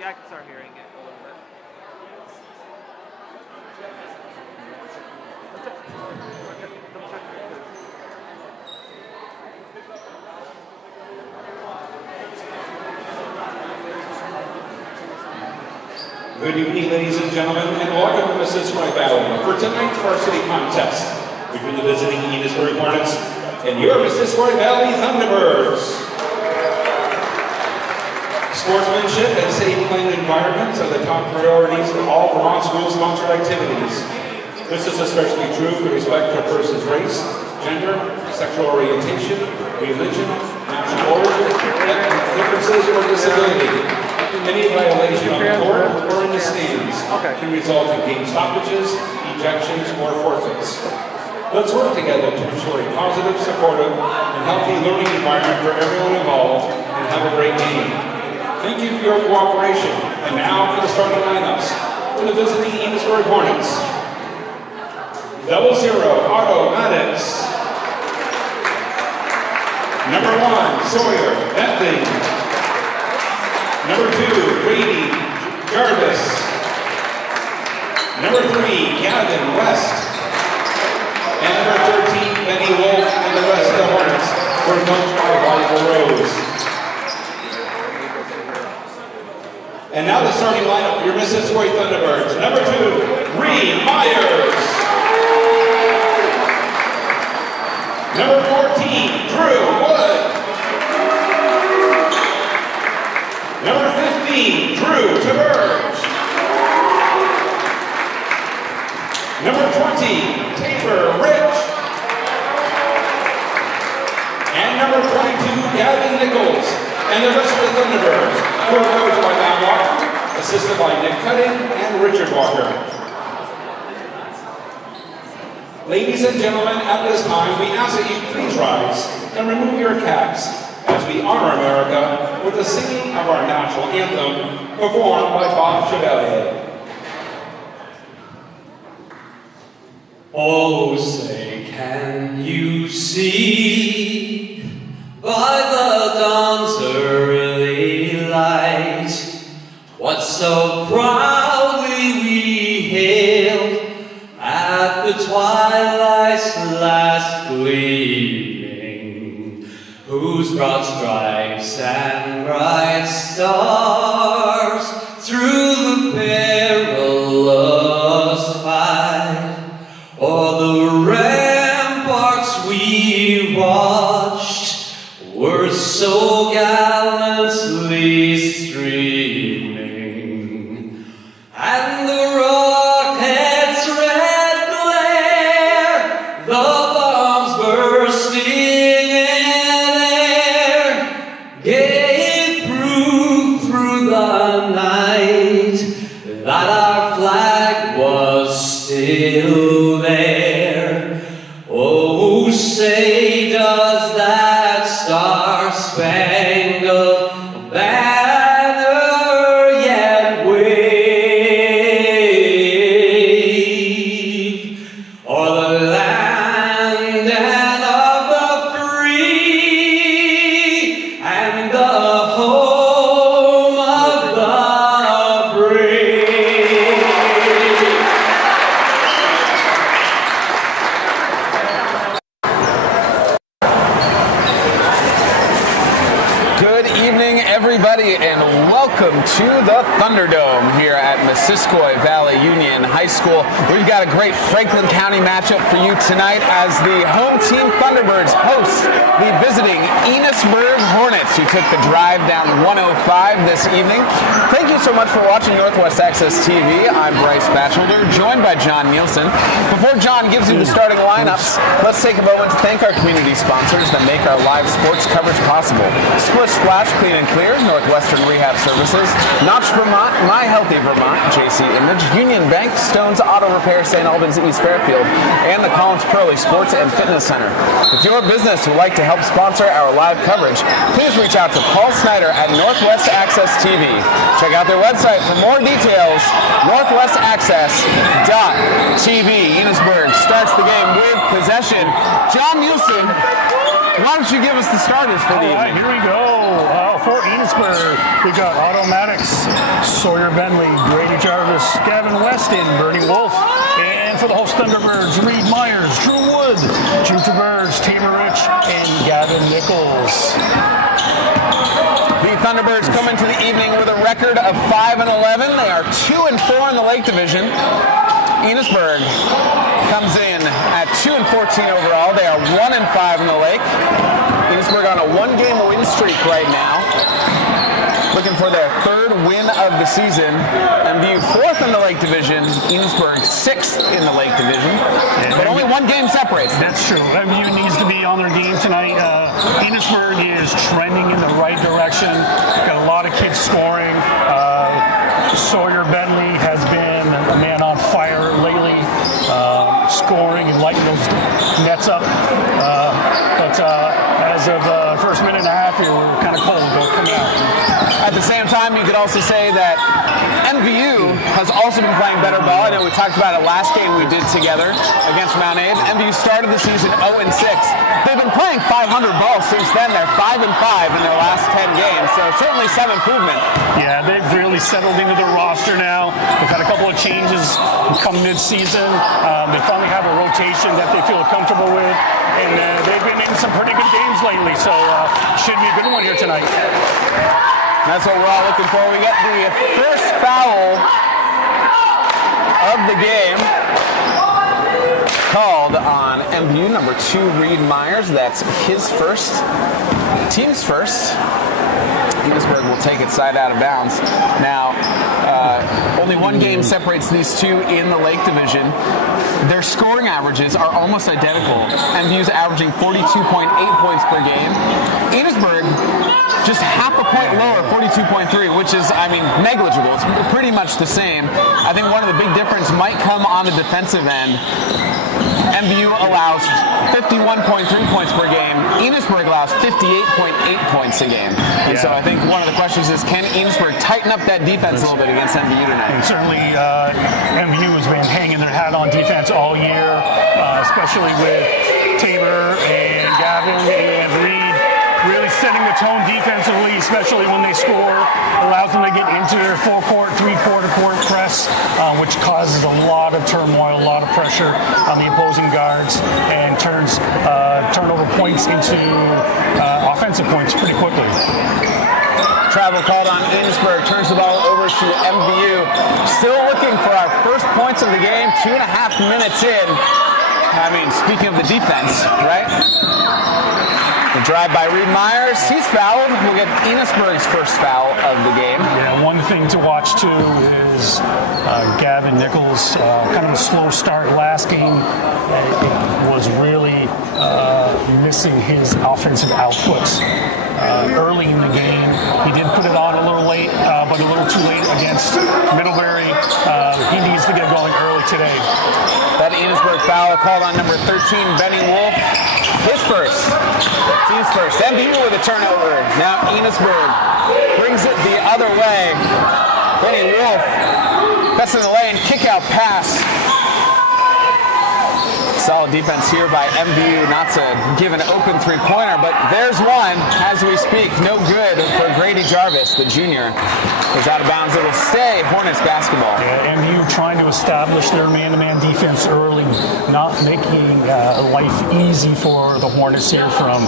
Yeah, I can start hearing it a little bit. Good evening, ladies and gentlemen, and welcome to Mississippi Valley for tonight's varsity contest between the visiting Enosburg Hornets and your Mississippi Valley Thunderbirds. Sportsmanship and safe playing environments are the top priorities for all Vermont school-sponsored activities. This is especially true with respect to a person's race, gender, sexual orientation, religion, national origin, ethnic differences, or disability. Any violation on the court or in the stands can result in game stoppages, ejections, or forfeits. Let's work together to ensure a positive, supportive, and healthy learning environment for everyone involved and have a great game. Thank you for your cooperation. And now for the starting lineups for the visiting Enosburg Hornets. 00 Automatics. Number 1, Sawyer Bentley. Number 2, Brady Jarvis. Number 3, Gavin West. And number 13, Benny Wolf, and the rest of the Hornets were coached by Michael Rose. And now the starting lineup for your Mississippi Thunderbirds. Number 2, Reed Myers. Number 14, Drew Wood. Number 15, Drew Taberge. Number 20, Tabor Rich. And number 22, Gavin Nichols. And the rest of the Thunderbirds, who are coached by Matt Walker, assisted by Nick Cutting and Richard Walker. Ladies and gentlemen, at this time, we ask that you please rise and remove your caps as we honor America with the singing of our national anthem performed by Bob Chevalier. Oh, say, can you see by the dawn's early light what so proudly we hailed at the twilight's last gleaming, whose broad stripes and bright stars through the perilous fight o'er the ramparts we watched were so gallantly streaming, and the rocket's red glare, the bombs bursting in air, gave proof through the night that our flag was still there. Oh, say does that star-spangled banner yet wave o'er the land and of the free and the home of the brave? Good evening, everybody, and welcome to the Thunderdome here at Missisquoi Valley Union High School. We've got a great Franklin County matchup for you tonight as the home team Thunderbirds host the visiting Enosburg Hornets, who took the drive down 105 this evening. Thank you so much for watching Northwest Access TV. I'm Bryce Batchelder, joined by John Nielsen. Before John gives you the starting lineups, let's take a moment to thank our community sponsors that make our live sports coverage possible. Splish Splash Clean and Clear, Northwestern Rehab Services, Notch Vermont, My Healthy Vermont, JC Image, Union Bank, Stone's Auto Repair, St. Albans, East Fairfield, and the Collins Pearly Sports and Fitness Center. If your business would like to help sponsor our live coverage, please reach out to Paul Snyder at Northwest Access TV. Check out their website for more details, northwestaccess.tv. Enosburg starts the game with possession. John Nielsen, why don't you give us the starters for the evening? All right, here we go. for Enosburg, we got Automatics, Sawyer Bentley, Grady Jarvis, Gavin Weston, Bernie Wolf, and for the host Thunderbirds, Reed Myers, Drew Wood, Junior Birds, Tamer Rich, and Gavin Nichols. The Thunderbirds come into the evening with a record of 5-11. They are 2-4 in the Lake Division. Enosburg comes in at 2-14 overall. They are 1-5 in the Lake. Enosburg on a one-game win streak right now, looking for their third win of the season. MVU fourth in the Lake Division. Enosburg sixth in the Lake Division, but only one game separates. That's true. MVU needs to be on their game tonight. Enosburg is trending in the right direction. Got a lot of kids scoring. Sawyer Bentley has been a man on fire lately, scoring and lighting those nets up. But as of the first minute and a half here, we're kind of cold coming out. At the same time, you could also say that MVU has also been playing better ball. I know we talked about it last game we did together against Mount Abe. MVU started the season 0-6. They've been playing 500 ball since then. They're 5-5 in their last 10 games, so certainly some improvement. Yeah, they've really settled into their roster now. They've had a couple of changes come mid-season. They finally have a rotation that they feel comfortable with, and they've been in some pretty good games lately, so should be a good one here tonight. That's what we're all looking for. We get the first foul of the game called on MVU number 2, Reed Myers. That's his first, team's first. Enosburg will take it side out of bounds. Now, only one game separates these two in the Lake Division. Their scoring averages are almost identical. MVU's averaging 42.8 points per game. Enosburg just half a point lower, 42.3, which is, negligible. It's pretty much the same. I think one of the big difference might come on the defensive end. MVU allows 51.3 points per game. Enosburg allows 58.8 points a game. And so I think one of the questions is, can Enosburg tighten up that defense a little bit against MVU tonight? And certainly MVU has been hanging their hat on defense all year, especially with Tabor and Gavin and Reed. Really setting the tone defensively, especially when they score, allows them to get into their full-court, three-quarter court press, which causes a lot of turmoil, a lot of pressure on the opposing guards, and turns turnover points into offensive points pretty quickly. Travel called on Enosburg, turns the ball over to MVU. Still looking for our first points of the game, 2.5 minutes in. Speaking of the defense, right? The drive by Reed Myers, he's fouled. We'll get Enosburg's first foul of the game. Yeah, one thing to watch too is Gavin Nichols, kind of a slow start last game, was really missing his offensive outputs. Early in the game, he did put it on a little late, but a little too late against Middlebury. He needs to get going early today. That Enosburg foul called on number 13, Benny Wolf. His first. Team's first. MVU with a turnover. Now Enosburg brings it the other way. Benny Wolf, best in the lane, kick out pass. Solid defense here by MVU, not to give an open three-pointer, but there's one as we speak. No good for Grady Jarvis, the junior. Is out of bounds. It will stay Hornets basketball. Yeah, MVU trying to establish their man-to-man defense early, not making life easy for the Hornets here from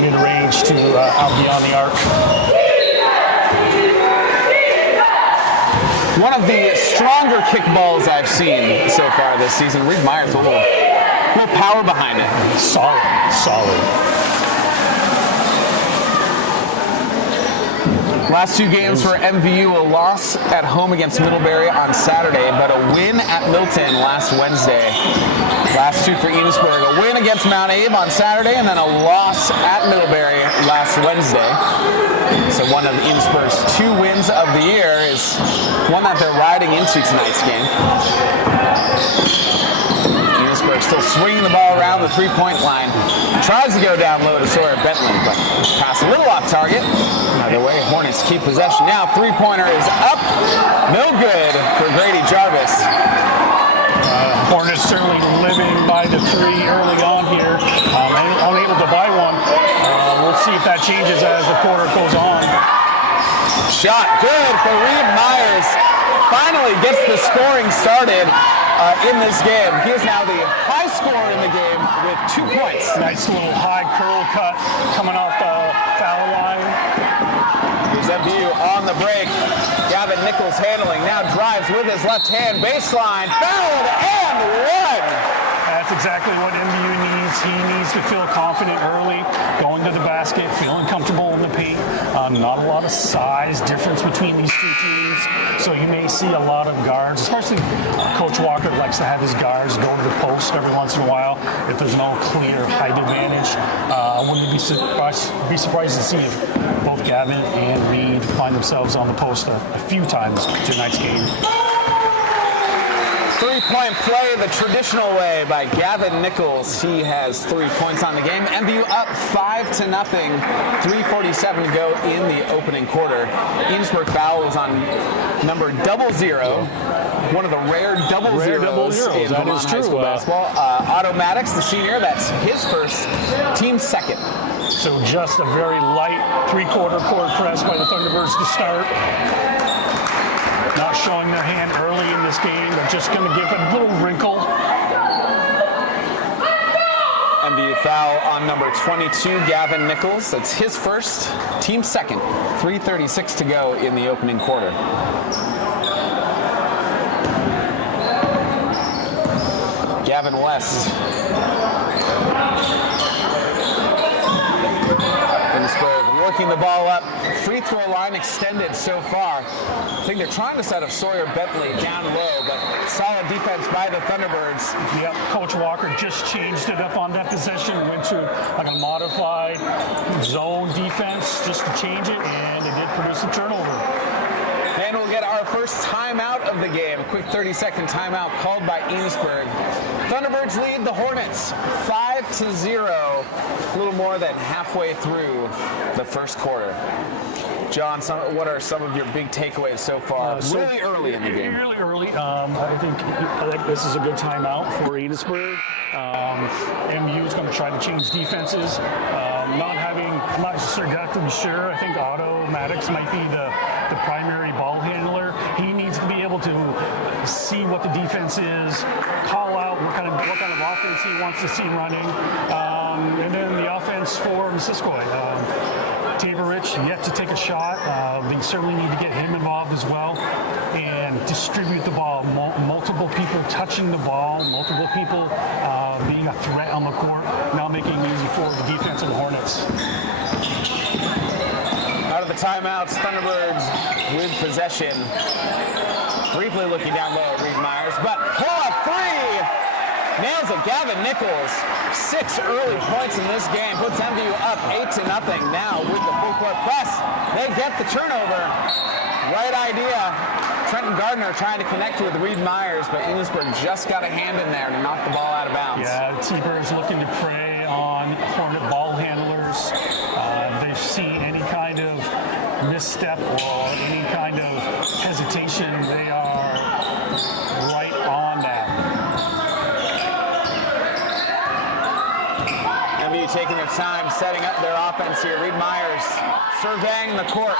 mid-range to out beyond the arc. One of the stronger kickballs I've seen so far this season. Reed Myers, a little power behind it. Solid. Last two games for MVU, a loss at home against Middlebury on Saturday, but a win at Milton last Wednesday. Last two for Enosburg, a win against Mount Abe on Saturday, and then a loss at Middlebury last Wednesday. So one of Enosburg's 2 wins of the year is one that they're riding into tonight's game. Enosburg still swinging the ball around the three-point line. Tries to go down low to Sawyer Bentley, but pass a little off target. Either way, Hornets keep possession. Now three-pointer is up. No good for Grady Jarvis. Hornets certainly living by the three early on here. Unable to buy one. We'll see if that changes as the quarter goes on. Shot good for Reed Myers. Finally gets the scoring started in this game. He is now the high scorer in the game with 2 points. Nice little high curl cut coming off the foul line. There's MVU on the break. Gavin Nichols handling, now drives with his left hand, baseline, fouled and one. That's exactly what MVU needs. He needs to feel confident early, going to the basket, feeling comfortable in the paint. Not a lot of size difference between these two teams, so you may see a lot of guards, especially Coach Walker likes to have his guards go to the post every once in a while if there's no clear height advantage. I wouldn't be surprised to see if both Gavin and Reed find themselves on the post a few times tonight's game. 3-point play the traditional way by Gavin Nichols. He has 3 points on the game. MVU up 5-0. 3:47 to go in the opening quarter. Enosburg foul was on number 00. One of the rare double zeros in Vermont high school basketball. Otto Maddox, the senior, that's his first, team second. So just a very light three-quarter court press by the Thunderbirds to start. Not showing their hand early in this game. They're just going to give it a little wrinkle. MVU foul on number 22, Gavin Nichols. That's his first, team second. 3:36 to go in the opening quarter. Gavin West. Enosburg working the ball up. Free throw line extended so far. I think they're trying to set up Sawyer Bentley down low, but solid defense by the Thunderbirds. Yep, Coach Walker just changed it up on that possession, went to like a modified zone defense just to change it, and it did produce a turnover. And we'll get our first timeout of the game. A quick 30-second timeout called by Enosburg. Thunderbirds lead the Hornets 5-0, a little more than halfway through the first quarter. John, what are some of your big takeaways so far? Really early in the game. Really early. I think this is a good timeout for Enosburg. MVU is going to try to change defenses. I'm not exactly sure. I think Otto Maddox might be the primary ball handler. He needs to be able to see what the defense is, call out what kind of offense he wants to see running, and then the offense for Missisquoi. Tabor Rich yet to take a shot. They certainly need to get him involved as well and distribute the ball. Multiple people touching the ball, multiple people being a threat on the court, now making it easy for the defensive Hornets. Out of the timeouts, Thunderbirds with possession. Briefly looking down low at Reed Myers, but pull up three! Nails it, Gavin Nichols. 6 early points in this game. Puts MVU up 8-0 now with the full court press. They get the turnover. Right idea. Trenton Gardner trying to connect with Reed Myers, but Enosburg just got a hand in there to knock the ball out of bounds. Yeah, Tabor is looking to prey on Hornet ball handlers. They've seen any kind of misstep or any kind of hesitation, they are right on that. MVU taking their time, setting up their offense here. Reed Myers surveying the court.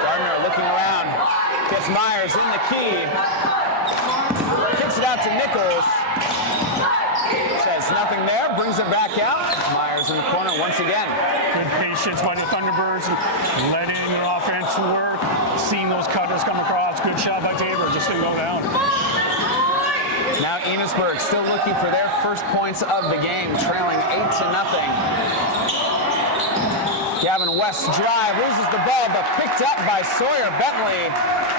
Gardner looking around, gets Myers in the key, kicks it out to Nichols. Says nothing there, brings it back out. Myers in the corner once again. Good patience by the Thunderbirds, letting their offense work, seeing those cutters come across. Good shot by Tabor, just didn't go down. Now Enosburg still looking for their first points of the game, trailing 8-0. Gavin West drive, loses the ball, but picked up by Sawyer Bentley.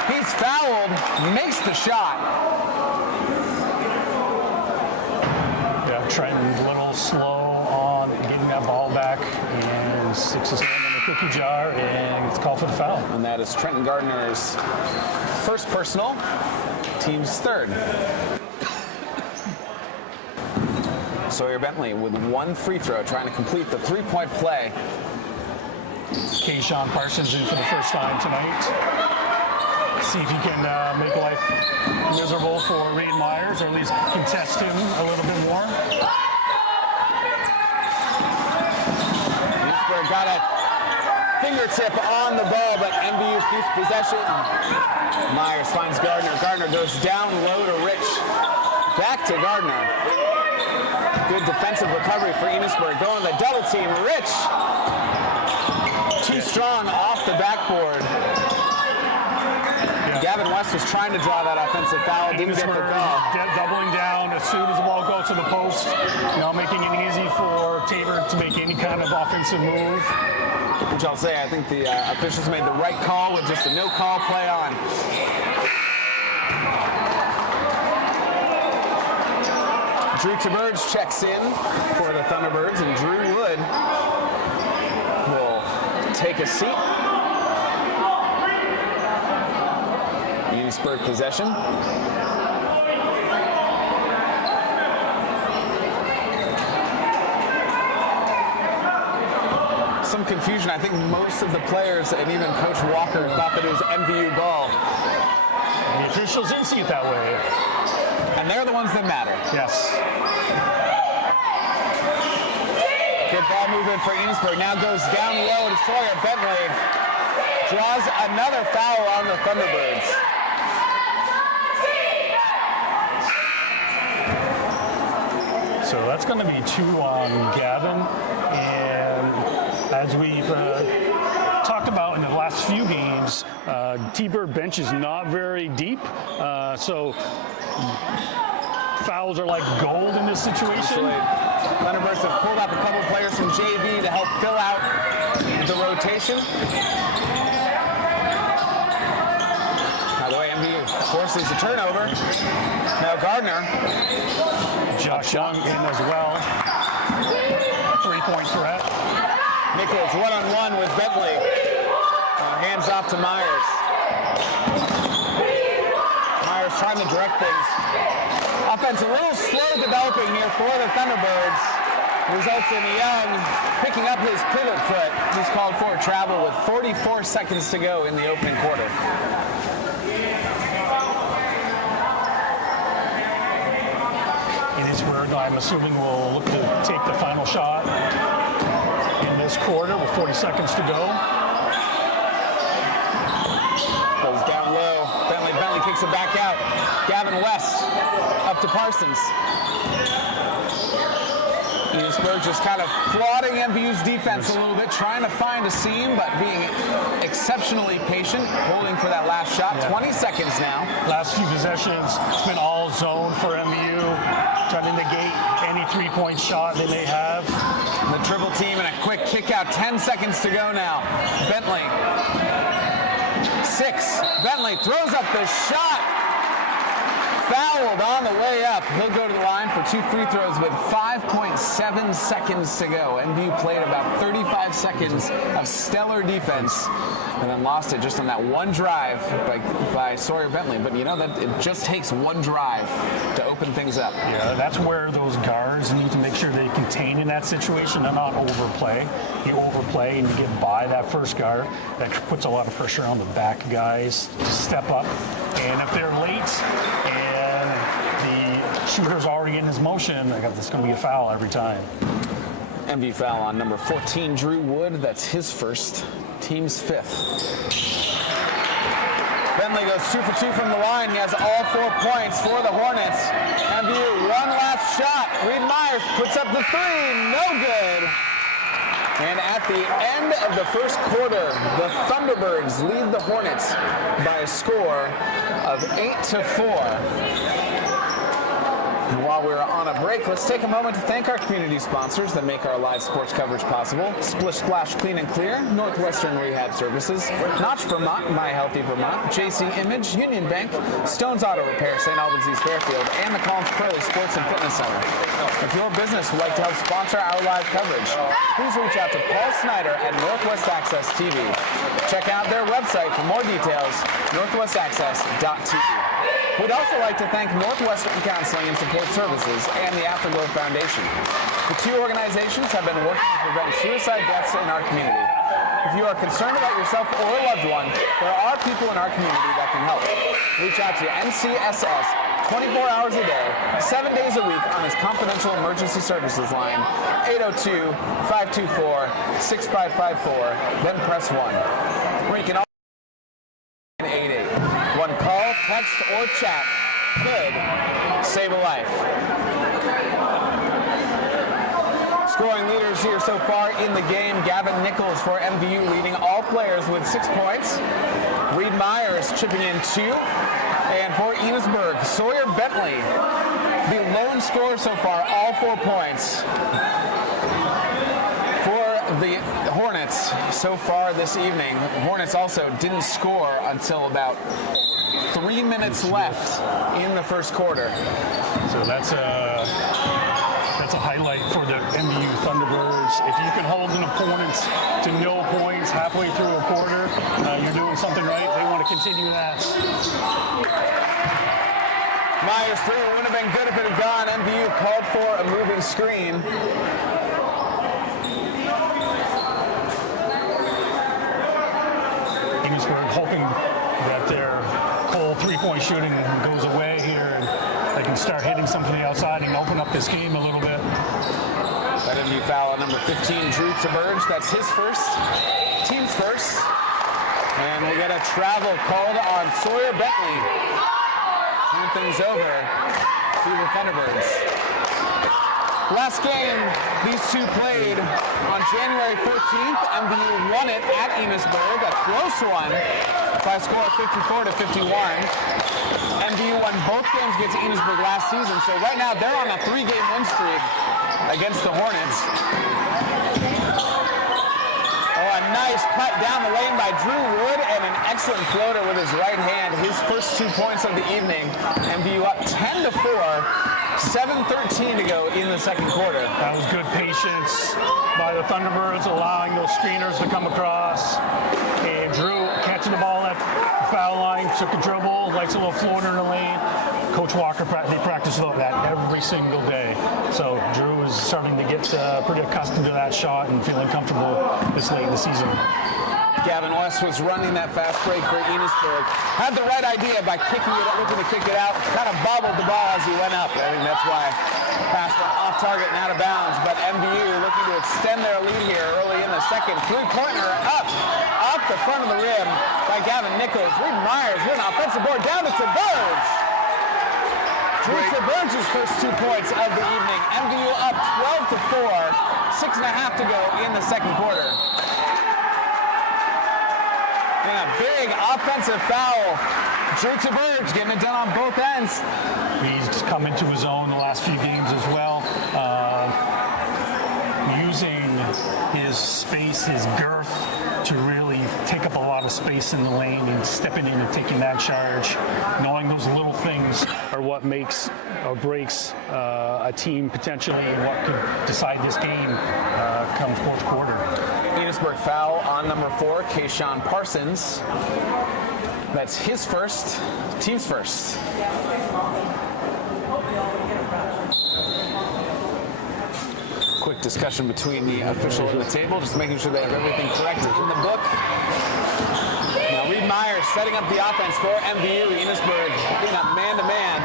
He's fouled, makes the shot. Yeah, Trenton a little slow on getting that ball back, and 6 is in the cookie jar, and it's called for the foul. And that is Trenton Gardner's first personal, team's third. Sawyer Bentley with 1 free throw, trying to complete the 3-point play. Kayshawn Parsons in for the first time tonight. See if he can make life miserable for Reed Myers, or at least contest him a little bit more. got a fingertip on the ball, but MVU keeps possession. Myers finds Gardner. Gardner goes down low to Rich. Back to Gardner. Good defensive recovery for Enosburg. Going the double team. Rich. Too strong off the backboard. Gavin West was trying to draw that offensive foul. Didn't get the ball. Doubling down as soon as the ball goes to the post. Making it easy for Tabor to make any kind of offensive move. Which I'll say, I think the officials made the right call with just a no-call play on. Drew Taberge checks in for the Thunderbirds, and Drew Wood will take a seat. Enosburg possession. Some confusion. I think most of the players and even Coach Walker thought that it was MVU ball. The officials didn't see it that way. And they're the ones that matter. Yes. Good ball movement for Enosburg. Now goes down low to Sawyer. Bentley draws another foul on the Thunderbirds. So that's going to be 2 on Gavin. And as we've talked about in the last few games, T-Bird bench is not very deep. So fouls are like gold in this situation. Thunderbirds have pulled up a couple players from JV to help fill out the rotation. By the way, MVU forces a turnover. Now Gardner. Josh Young in as well. 3-point threat. Nichols one-on-one with Bentley. Hands off to Myers. Myers trying to direct things. Offense a little slow developing here for the Thunderbirds. Results in Young picking up his pivot foot. He's called for travel with 44 seconds to go in the opening quarter. Enosburg, I'm assuming, will look to take the final shot in this quarter with 40 seconds to go. Goes down low. Bentley kicks it back out. Gavin West up to Parsons. Enosburg just kind of flooding MVU's defense a little bit, trying to find a seam, but being exceptionally patient, holding for that last shot. Yeah. 20 seconds now. Last few possessions, it's been all zone for MVU, trying to negate any 3-point shot they may have. The triple team and a quick kick out. 10 seconds to go now. Bentley. 6. Bentley throws up the shot. Fouled on the way up. He'll go to the line for 2 free throws with 5.7 seconds to go. MVU played about 35 seconds of stellar defense and then lost it just on that one drive by Sawyer Bentley. But you know that it just takes one drive to open things up. Yeah, that's where those guards need to make sure they contain in that situation and not overplay. You overplay and you get by that first guard. That puts a lot of pressure on the back guys to step up. And if they're late and the shooter's already in his motion, that's going to be a foul every time. MV foul on number 14, Drew Wood. That's his first, team's 5th. Bentley goes 2 for 2 from the line. He has all 4 points for the Hornets. MVU, one last shot. Reed Myers puts up the 3, no good. And at the end of the first quarter, the Thunderbirds lead the Hornets by a score of 8-4. And while we're on a break, let's take a moment to thank our community sponsors that make our live sports coverage possible. Splish Splash Clean and Clear, Northwestern Rehab Services, Notch Vermont, My Healthy Vermont, JC Image, Union Bank, Stone's Auto Repair, St. Albans East Fairfield, and the Collins Crowley Sports and Fitness Center. If your business would like to help sponsor our live coverage, please reach out to Paul Snyder at Northwest Access TV. Check out their website for more details, northwestaccess.tv. We'd also like to thank Northwestern Counseling and Support Services and the Afterglow Foundation. The 2 organizations have been working to prevent suicide deaths in our community. If you are concerned about yourself or a loved one, there are people in our community that can help. Reach out to NCSS 24 hours a day, 7 days a week on his confidential emergency services line, 802-524-6554, then press 1. Or you can also 988. One call, text, or chat could save a life. Scoring leaders here so far in the game, Gavin Nichols for MVU leading all players with 6 points. Reed Myers chipping in 2. And for Enosburg, Sawyer Bentley, the lone scorer so far, all 4 points. For the Hornets so far this evening, the Hornets also didn't score until about 3 minutes left in the first quarter. So that's a highlight for the MVU Thunderbirds. If you can hold an opponent to no points halfway through a quarter, you're doing something right. They want to continue that. Myers 3 wouldn't have been good if it had gone. MVU called for a moving screen. Enosburg hoping that their cold three-point shooting goes away here and they can start hitting some from the outside and open up this game a little bit. That MVU foul on number 15, Drew Taberge. That's his first, team's first. And we get a travel called on Sawyer Bentley. Turn things over to the Thunderbirds. Last game these two played on January 14th. MVU won it at Enosburg, a close one by a score of 54-51. MVU won both games against Enosburg last season, so right now they're on a 3-game win streak against the Hornets. Oh, a nice cut down the lane by Drew Wood and an excellent floater with his right hand. His first 2 points of the evening. MVU up 10-4. 7:13 to go in the second quarter. That was good patience by the Thunderbirds, allowing those screeners to come across. And Drew catching the ball at the foul line, took a dribble, likes a little floater in the lane. Coach Walker, they practice that every single day. So Drew is starting to get pretty accustomed to that shot and feeling comfortable this late in the season. Gavin West was running that fast break for Enosburg. Had the right idea by kicking it, looking to kick it out. Kind of bobbled the ball as he went up. I think that's why pass went off target and out of bounds. But MVU looking to extend their lead here early in the second. Three-pointer up off the front of the rim by Gavin Nichols. Reed Myers with an offensive board down to Taberge. Drew Taberge's first 2 points of the evening. MVU up 12-4. 6.5 to go in the second quarter. And a big offensive foul. Drew Taberge getting it done on both ends. He's come into his own the last few games as well. Using his space, his girth to really take up a lot of space in the lane and stepping in and taking that charge. Knowing those little things are what makes or breaks a team potentially and what could decide this game come fourth quarter. Enosburg foul on number 4, Kayshawn Parsons. That's his first, team's first. Quick discussion between the official and the table, just making sure they have everything correct in the book. Now Reed Myers setting up the offense for MVU. Enosburg being up man-to-man.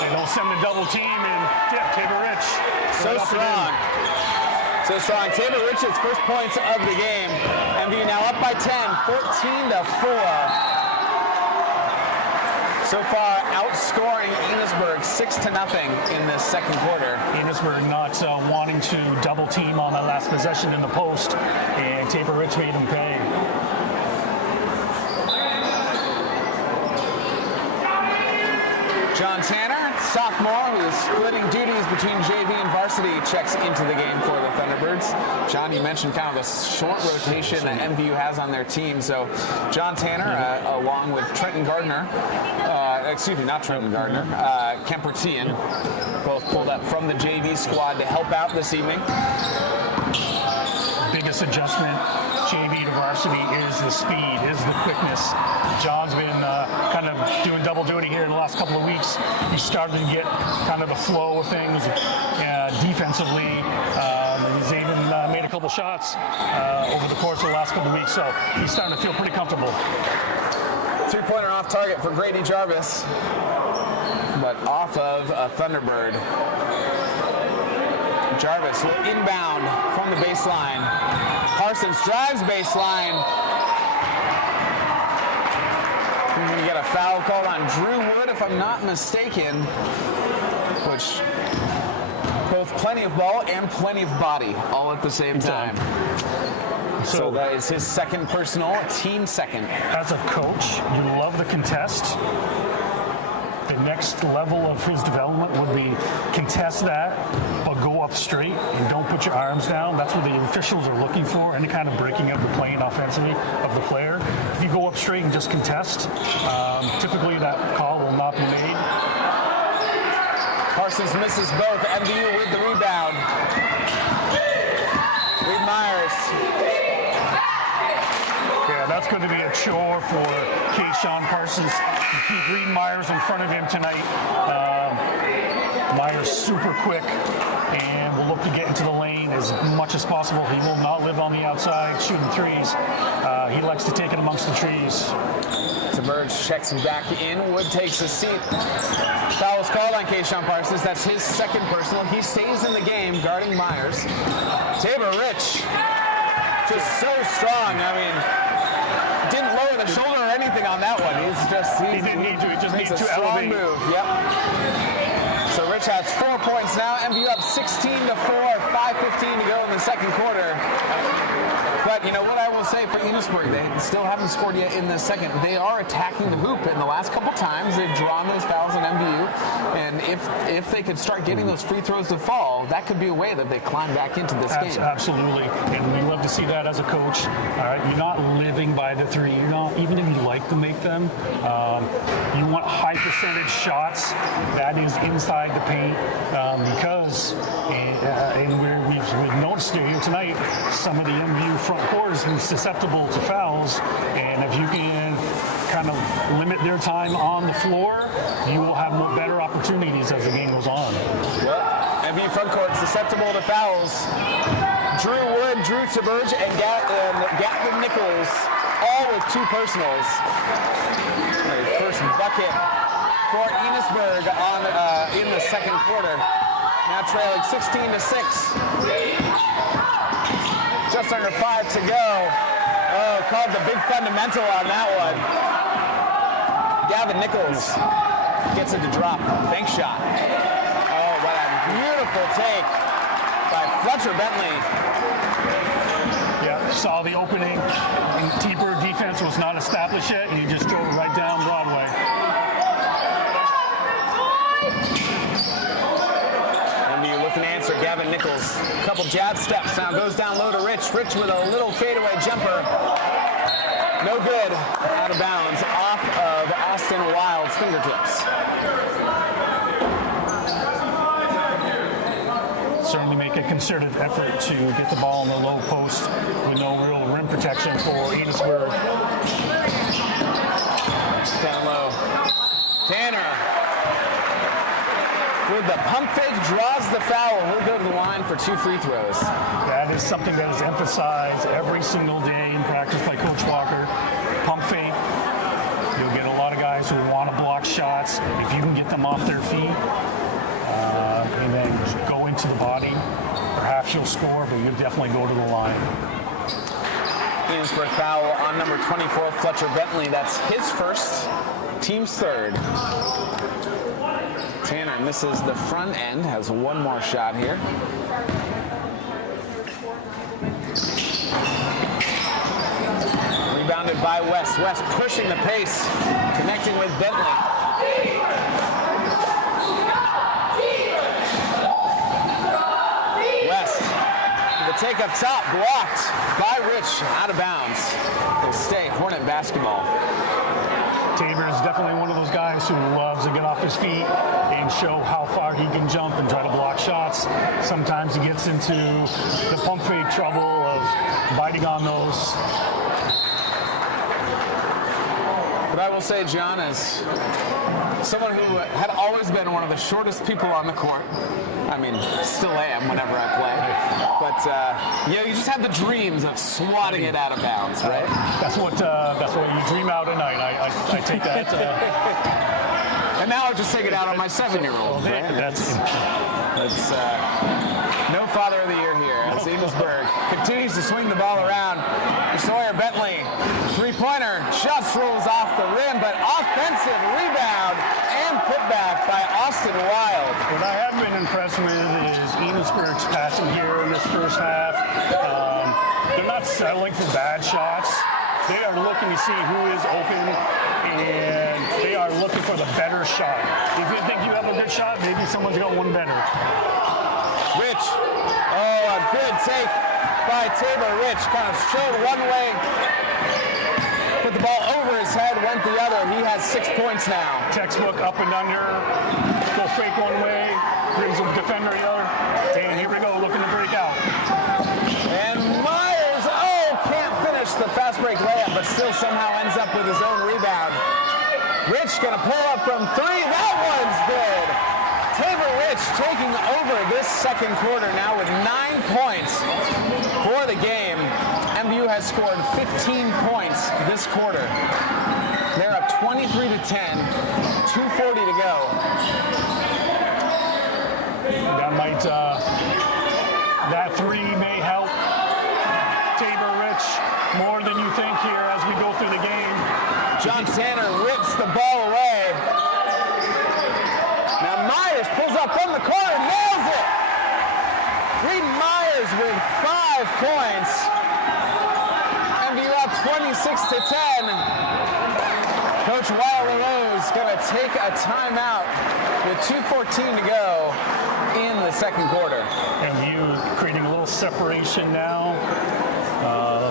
They don't send a double team and Tabor Rich. So strong. So strong. Tabor Rich's first points of the game. MVU now up by 10, 14-4. So far, outscoring Enosburg 6-0 in this second quarter. Enosburg not wanting to double team on that last possession in the post, and Tabor Rich made them pay. John Tanner, sophomore, who is splitting duties between JV and varsity, checks into the game for the Thunderbirds. John, you mentioned kind of the short rotation that MVU has on their team. So John Tanner, along with Trenton Gardner, not Trenton Gardner, Kemper Tian, both pulled up from the JV squad to help out this evening. Biggest adjustment, JV to varsity, is the speed, is the quickness. John's been kind of doing double duty here in the last couple of weeks. He's starting to get kind of the flow of things defensively. He's even made a couple shots over the course of the last couple of weeks, so he's starting to feel pretty comfortable. Three-pointer off target for Grady Jarvis. but off of a Thunderbird. Jarvis will inbound from the baseline. Parsons drives baseline. We're going to get a foul called on Drew Wood, if I'm not mistaken, which both plenty of ball and plenty of body all at the same time. So that is his second personal, team second. As a coach, you love the contest. The next level of his development would be contest that, but go up straight and don't put your arms down. That's what the officials are looking for, any kind of breaking of the plane offensively of the player. If you go up straight and just contest, typically that call will not be made. Parsons misses both. MVU with the rebound. Reed Myers. Yeah, that's going to be a chore for Kayshawn Parsons to keep Reed Myers in front of him tonight. Myers super quick and will look to get into the lane as much as possible. He will not live on the outside shooting threes. He likes to take it amongst the trees. Thunderbird checks him back in. Wood takes a seat. Foul is called on Kayshawn Parsons. That's his second personal. He stays in the game guarding Myers. Tabor Rich, just so strong. I mean, didn't lower the shoulder or anything on that one. He didn't need to. He just needs to strong elevate. Move. Yep. So Rich has 4 points now. MVU up 16-4, 5:15 to go in the second quarter. But you know what I will say for Enosburg, they still haven't scored yet in the second. They are attacking the hoop, and the last couple times they've drawn those fouls on MVU. And if they could start getting those free throws to fall, that could be a way that they climb back into this game. Absolutely, and we love to see that as a coach. All right, you're not living by the three. You're not, even if you like to make them. You want high percentage shots. That is inside the paint because, we've noticed it here tonight. Some of the MVU front court has been susceptible to fouls, and if you can kind of limit their time on the floor, you will have better opportunities as the game goes on. Well, MVU front court susceptible to fouls. Drew Wood, Drew Taberge, and Gatlin Nichols, all with 2 personals. First bucket for Enosburg in the second quarter. Now trailing 16-6. Just under 5 to go. Oh, called the big fundamental on that one. Gavin Nichols gets it to drop. Bank shot. Oh, what a beautiful take by Fletcher Bentley. Yeah, saw the opening. T-Bird defense was not established yet, and he just drove it right down Broadway. MVU looking to answer. Gavin Nichols, a couple jab steps now, goes down low to Rich. Rich with a little fadeaway jumper. No good. Out of bounds. Off of Austin Wild's fingertips. Certainly make a concerted effort to get the ball in the low post with no real rim protection for Enosburg. Down low. Tanner with the pump fake draws the foul. He'll go to the line for 2 free throws. That is something that is emphasized every single day in practice by Coach Walker. Pump fake. You'll get a lot of guys who want to block shots. If you can get them off their feet and then go into the body, perhaps you'll score, but you'll definitely go to the line. Enosburg foul on number 24, Fletcher Bentley. That's his first, team's third. Tanner misses the front end, has one more shot here. Rebounded by West. West pushing the pace, connecting with Bentley. West, the take up top, blocked by Rich, out of bounds. He'll stay Hornet basketball. Tabor is definitely one of those guys who loves to get off his feet and show how far he can jump and try to block shots. Sometimes he gets into the pump fake trouble of biting on those. But I will say, John, as someone who had always been one of the shortest people on the court, I mean, still am whenever I play, but you just have the dreams of swatting it out of bounds, right? That's what you dream out at night. I take that. And now I'll just take it out on my 7-year-old. Right? That's no Father of the Year here as Enosburg continues to swing the ball around. Sawyer Bentley, three-pointer, just rolls off the rim, but offensive rebound and putback by Austin Wild. What I have been impressed with is Enosburg's passing here in this first half. They're not settling for bad shots. They are looking to see who is open, and they are looking for the better shot. If you think you have a good shot, maybe someone's got one better. Rich, a good take by Tabor. Rich kind of showed one way, put the ball over his head, went the other. He has 6 points now. Textbook up and under, go fake one way, brings a defender the other, and here we go, looking to break out. And Myers, can't finish the fast break layup, but still somehow ends up with his own rebound. Rich gonna pull up from 3, that one's good. Tabor Rich taking over this second quarter now with 9 points for the game. MVU has scored 15 points this quarter. They're up 23-10, 2:40 to go. That 3 may help Tabor Rich more than you think here as we go through the game. John Tanner rips the ball away. Now Myers pulls up from the corner, nails it. Reed Myers with 5 points. MVU up 26-10. Coach Weil-LaRose going to take a timeout with 2:14 to go in the second quarter. MVU creating a little separation now.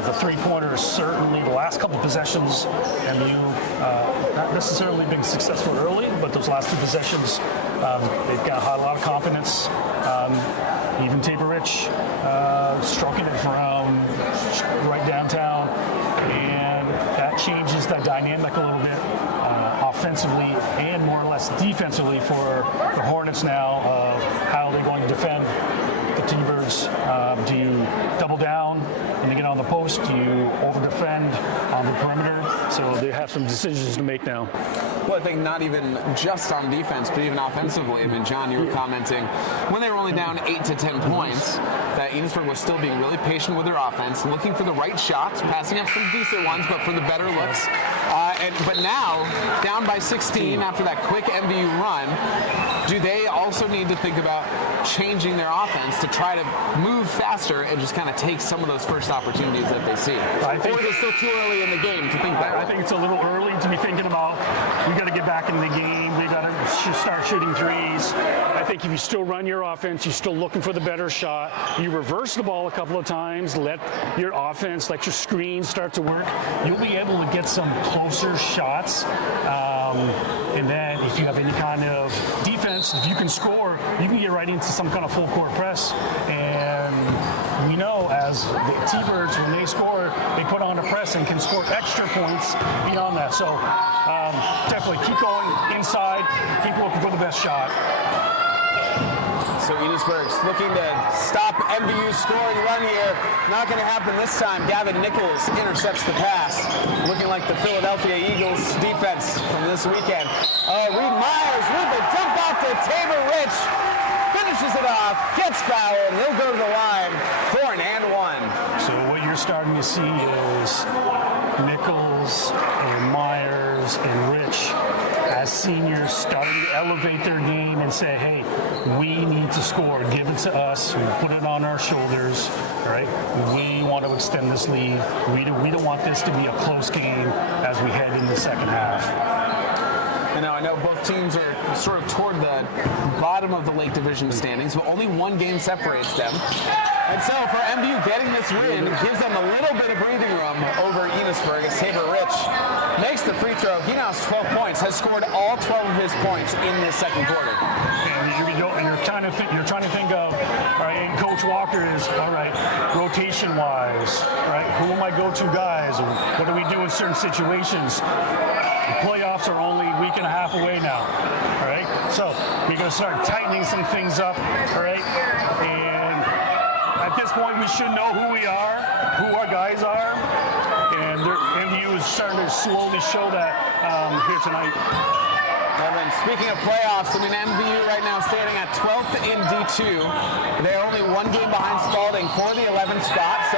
The three-pointer is certainly the last couple possessions. MVU not necessarily being successful early, but those last 2 possessions, they've got a lot of confidence. Even Tabor Rich stroking it from right downtown, and that changes the dynamic a little bit offensively and more or less defensively for the Hornets now of how they're going to defend the T-Birds. Do you double down and they get on the post? Do you over-defend on the perimeter? So they have some decisions to make now. Well, I think not even just on defense, but even offensively. I mean, John, you were commenting when they were only down 8 to 10 points that Enosburg was still being really patient with their offense, looking for the right shots, passing up some decent ones, but for the better looks. But now, down by 16 after that quick MVU run, do they also need to think about changing their offense to try to move faster and just kind of take some of those first opportunities that they see? Or is it still too early in the game to think that way? I think it's a little early to be thinking about, we got to get back in the game, we got to start shooting threes. I think if you still run your offense, you're still looking for the better shot, you reverse the ball a couple of times, let your offense, let your screens start to work, you'll be able to get some closer shots. And then if you have any kind of defense, if you can score, you can get right into some kind of full court press. And we know as the T-Birds, when they score, they put on a press and can score extra points beyond that. So definitely keep going inside, keep looking for the best shot. So Enosburg's looking to stop MVU's scoring run here. Not going to happen this time. Gavin Nichols intercepts the pass. Looking like the Philadelphia Eagles defense from this weekend. Reed Myers with the dump off to Tabor Rich. Finishes it off, gets fouled, and he'll go to the line for an and one. So what you're starting to see is Nichols and Myers and Rich as seniors starting to elevate their game and say, hey, we need to score. Give it to us. We put it on our shoulders. Right? We want to extend this lead. We don't want this to be a close game as we head in the second half. I know both teams are sort of toward the bottom of the Lake Division standings, but only one game separates them. And so for MVU, getting this win gives them a little bit of breathing room over Enosburg as Tabor Rich makes the free throw. He now has 12 points, has scored all 12 of his points in this second quarter. And you're trying to think of, all right, and Coach Walker is, all right, rotation-wise, right, who are my go-to guys? What do we do in certain situations? The playoffs are only a week and a half away now, all right? So we're going to start tightening some things up, all right? And at this point, we should know who we are, who our guys are, and MVU is starting to slowly show that here tonight. Evan, speaking of playoffs, I mean, MVU right now standing at 12th in D2. They're only one game behind Spalding for the 11th spot, so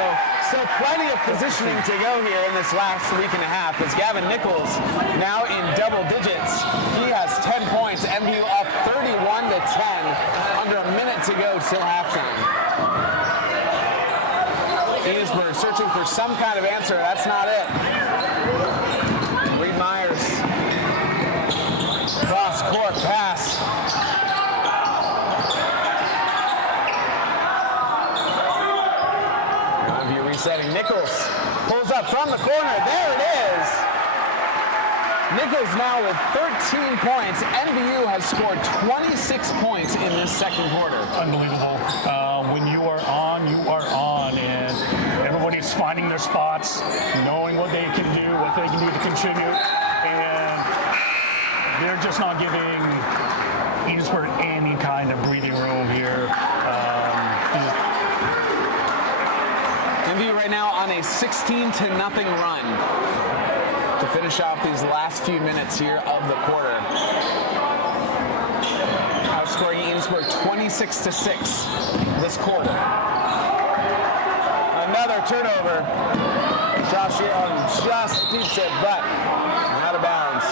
plenty of positioning to go here in this last week and a half as Gavin Nichols now in double digits. He has 10 points, MVU up 31 to 10, under a minute to go till halftime. Enosburg searching for some kind of answer, that's not it. Reed Myers. Cross court pass. MVU resetting. Nichols pulls up from the corner. There it is. Nichols now with 13 points. MVU has scored 26 points in this second quarter. Unbelievable. When you are on, and everybody's finding their spots, knowing what they can do, what they can do to contribute, and they're just not giving Enosburg any kind of breathing room here. MVU right now on a 16-0 run to finish off these last few minutes here of the quarter. Outscoring Enosburg 26-6 this quarter. Another turnover. Josh Young just keeps it, but out of bounds.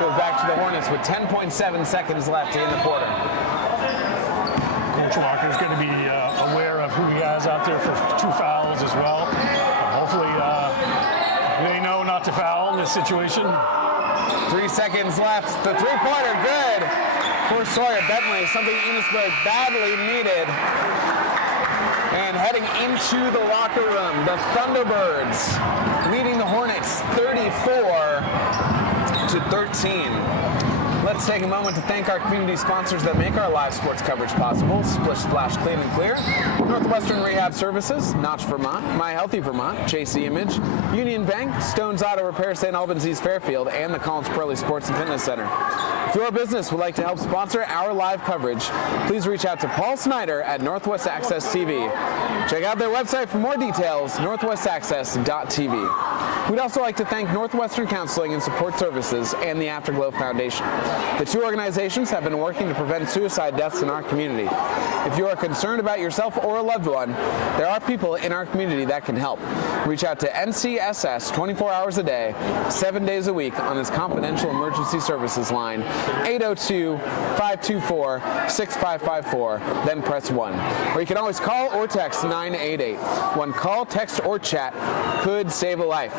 Goes back to the Hornets with 10.7 seconds left in the quarter. Coach Walker is going to be aware of who he has out there for 2 fouls as well. Hopefully they know not to foul in this situation. 3 seconds left. The three-pointer, good. For Sawyer Bentley, something Enosburg badly needed. And heading into the locker room, the Thunderbirds leading the Hornets 34-13. Let's take a moment to thank our community sponsors that make our live sports coverage possible. Splish Splash Clean and Clear, Northwestern Rehab Services, Notch Vermont, My Healthy Vermont, JC Image, Union Bank, Stone's Auto Repair, St. Albans East Fairfield, and the Collins Pearly Sports and Fitness Center. If your business would like to help sponsor our live coverage, please reach out to Paul Snyder at Northwest Access TV. Check out their website for more details, northwestaccess.tv. We'd also like to thank Northwestern Counseling and Support Services and the Afterglow Foundation. The two organizations have been working to prevent suicide deaths in our community. If you are concerned about yourself or a loved one, there are people in our community that can help. Reach out to NCSS 24 hours a day, 7 days a week on this confidential emergency services line, 802-524-6554, then press 1. Or you can always call or text 988. One call, text, or chat could save a life.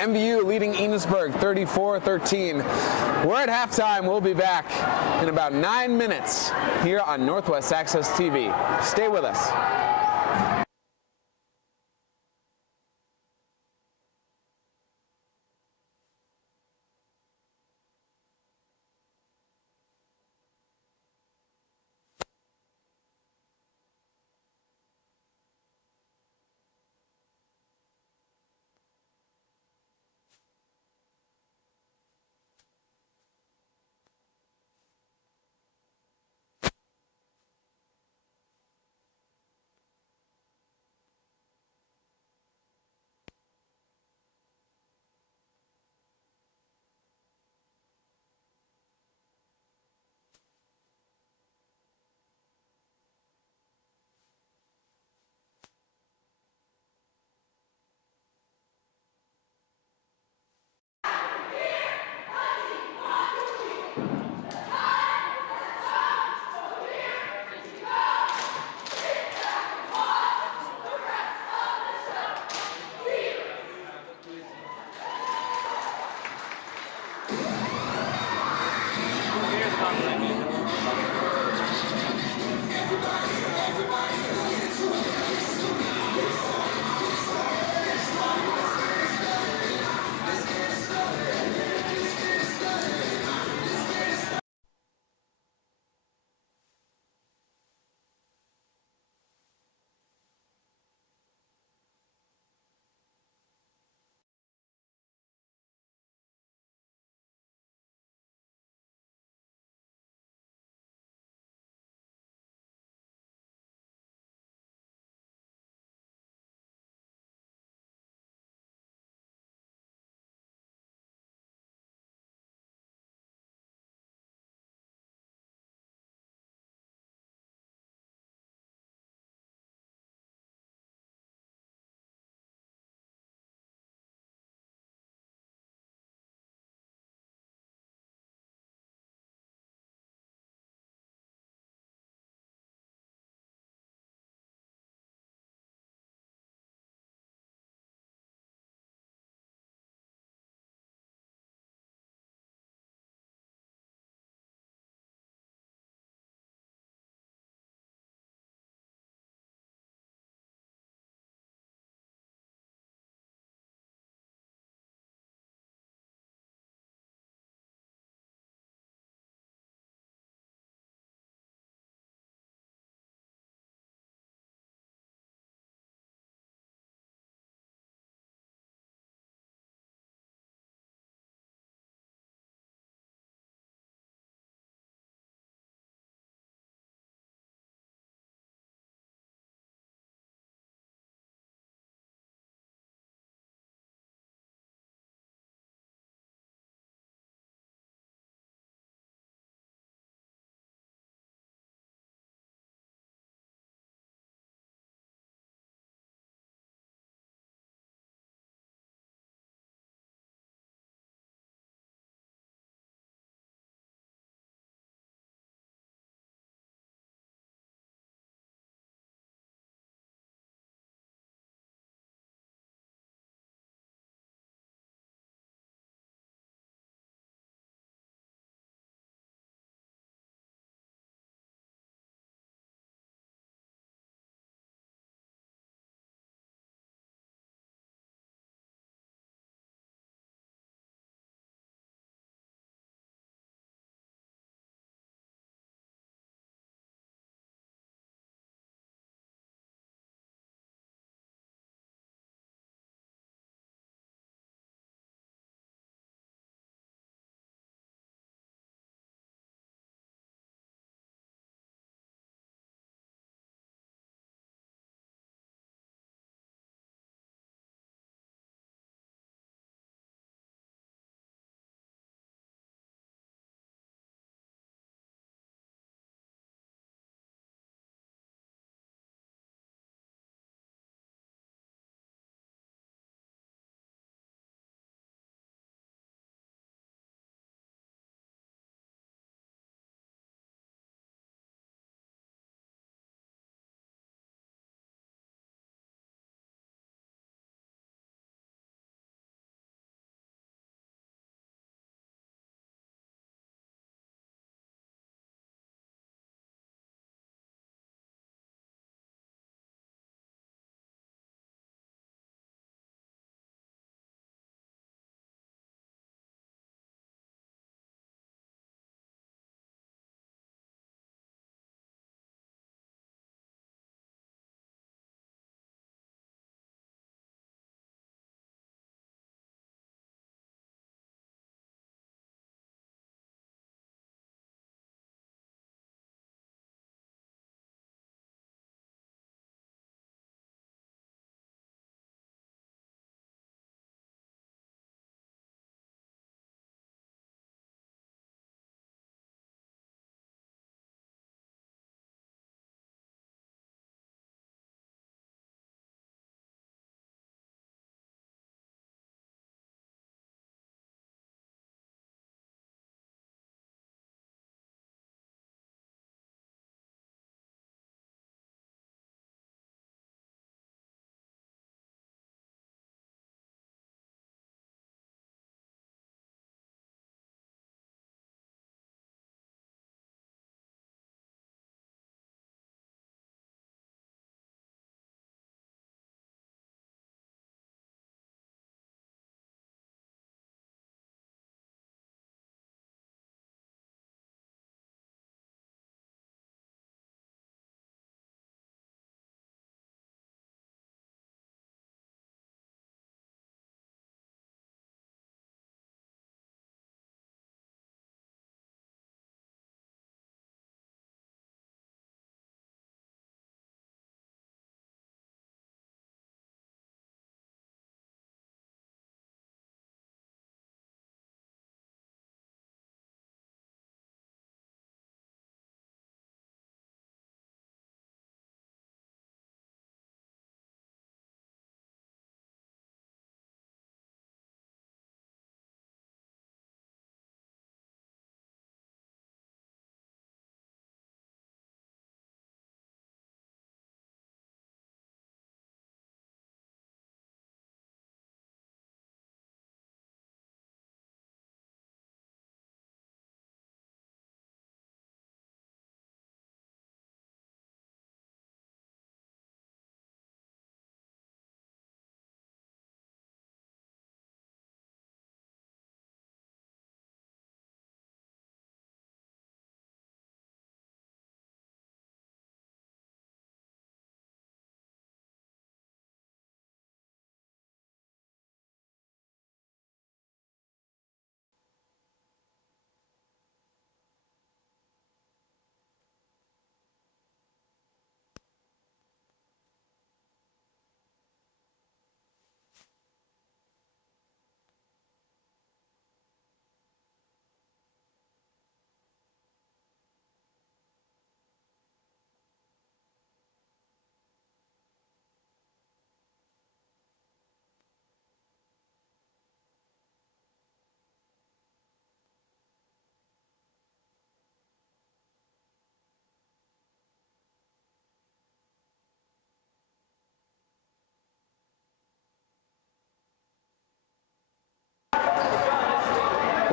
MVU leading Enosburg 34-13. We're at halftime. We'll be back in about 9 minutes here on Northwest Access TV. Stay with us.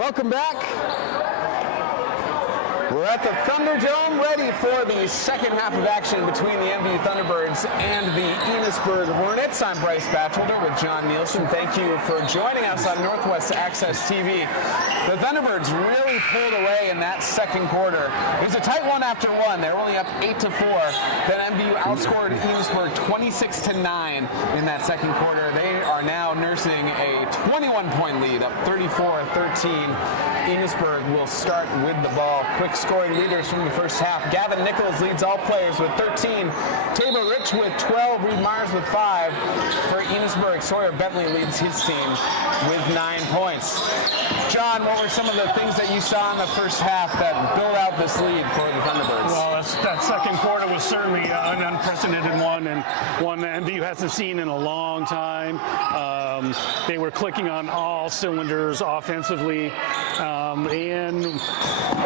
Welcome back. We're at the Thunderdome, ready for the second half of action between the MVU Thunderbirds and the Enosburg Hornets. I'm Bryce Batchelder with John Nielsen. Thank you for joining us on Northwest Access TV. The Thunderbirds really pulled away in that second quarter. It was a tight one after one. They were only up 8-4. Then MVU outscored Enosburg 26-9 in that second quarter. They are now nursing a 21-point lead, up 34-13. Enosburg will start with the ball. Quick scoring leaders from the first half. Gavin Nichols leads all players with 13. Tabor Rich with 12. Reed Myers with 5. For Enosburg, Sawyer Bentley leads his team with 9 points. John, what were some of the things that you saw in the first half that built out this lead for the Thunderbirds? Well, that second quarter was certainly an unprecedented one, and one that MVU hasn't seen in a long time. They were clicking on all cylinders offensively, and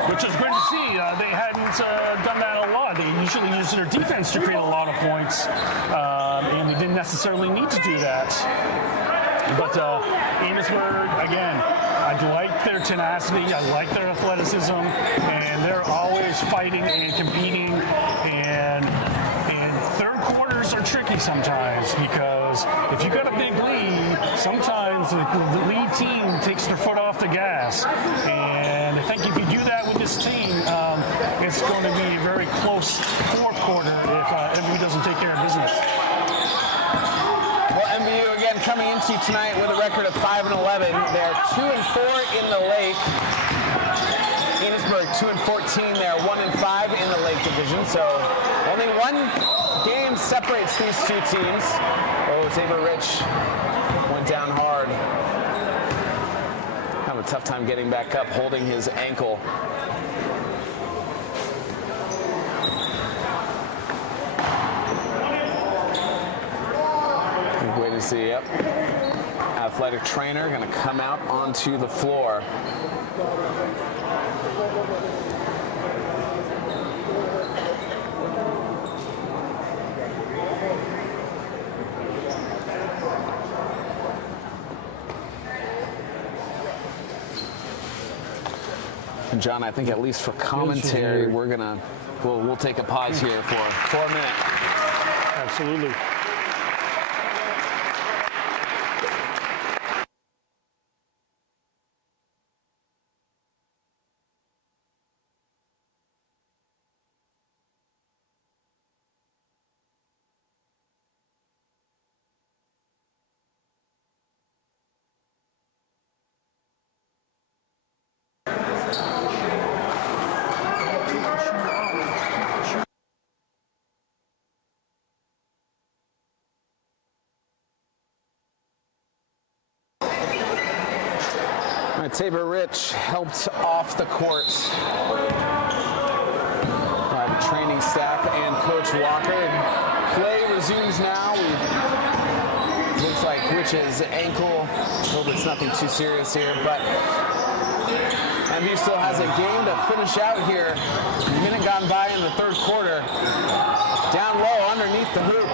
which is great to see. They hadn't done that a lot. They usually use their defense to create a lot of points, and they didn't necessarily need to do that. But Enosburg, again, I like their tenacity, I like their athleticism, and they're always fighting and competing. And third quarters are tricky sometimes, because if you got a big lead, sometimes the lead team takes their foot off the gas. And I think if you do that with this team, it's going to be a very close fourth quarter if MVU doesn't take care of business. Well, MVU again coming into tonight with a record of 5-11. They're 2-4 in the Lake. Enosburg 2-14. They're 1-5 in the Lake Division. So only one game separates these two teams. Oh, Tabor Rich went down hard. Having a tough time getting back up, holding his ankle. Wait to see, yep. Athletic trainer going to come out onto the floor. And John, I think at least for commentary, we'll take a pause here for a minute. Absolutely. Tabor Rich helped off the court by the training staff and Coach Walker. Play resumes now. Looks like Rich's ankle. Hope it's nothing too serious here, but MVU still has a game to finish out here. A minute gone by in the third quarter. Down low underneath the hoop.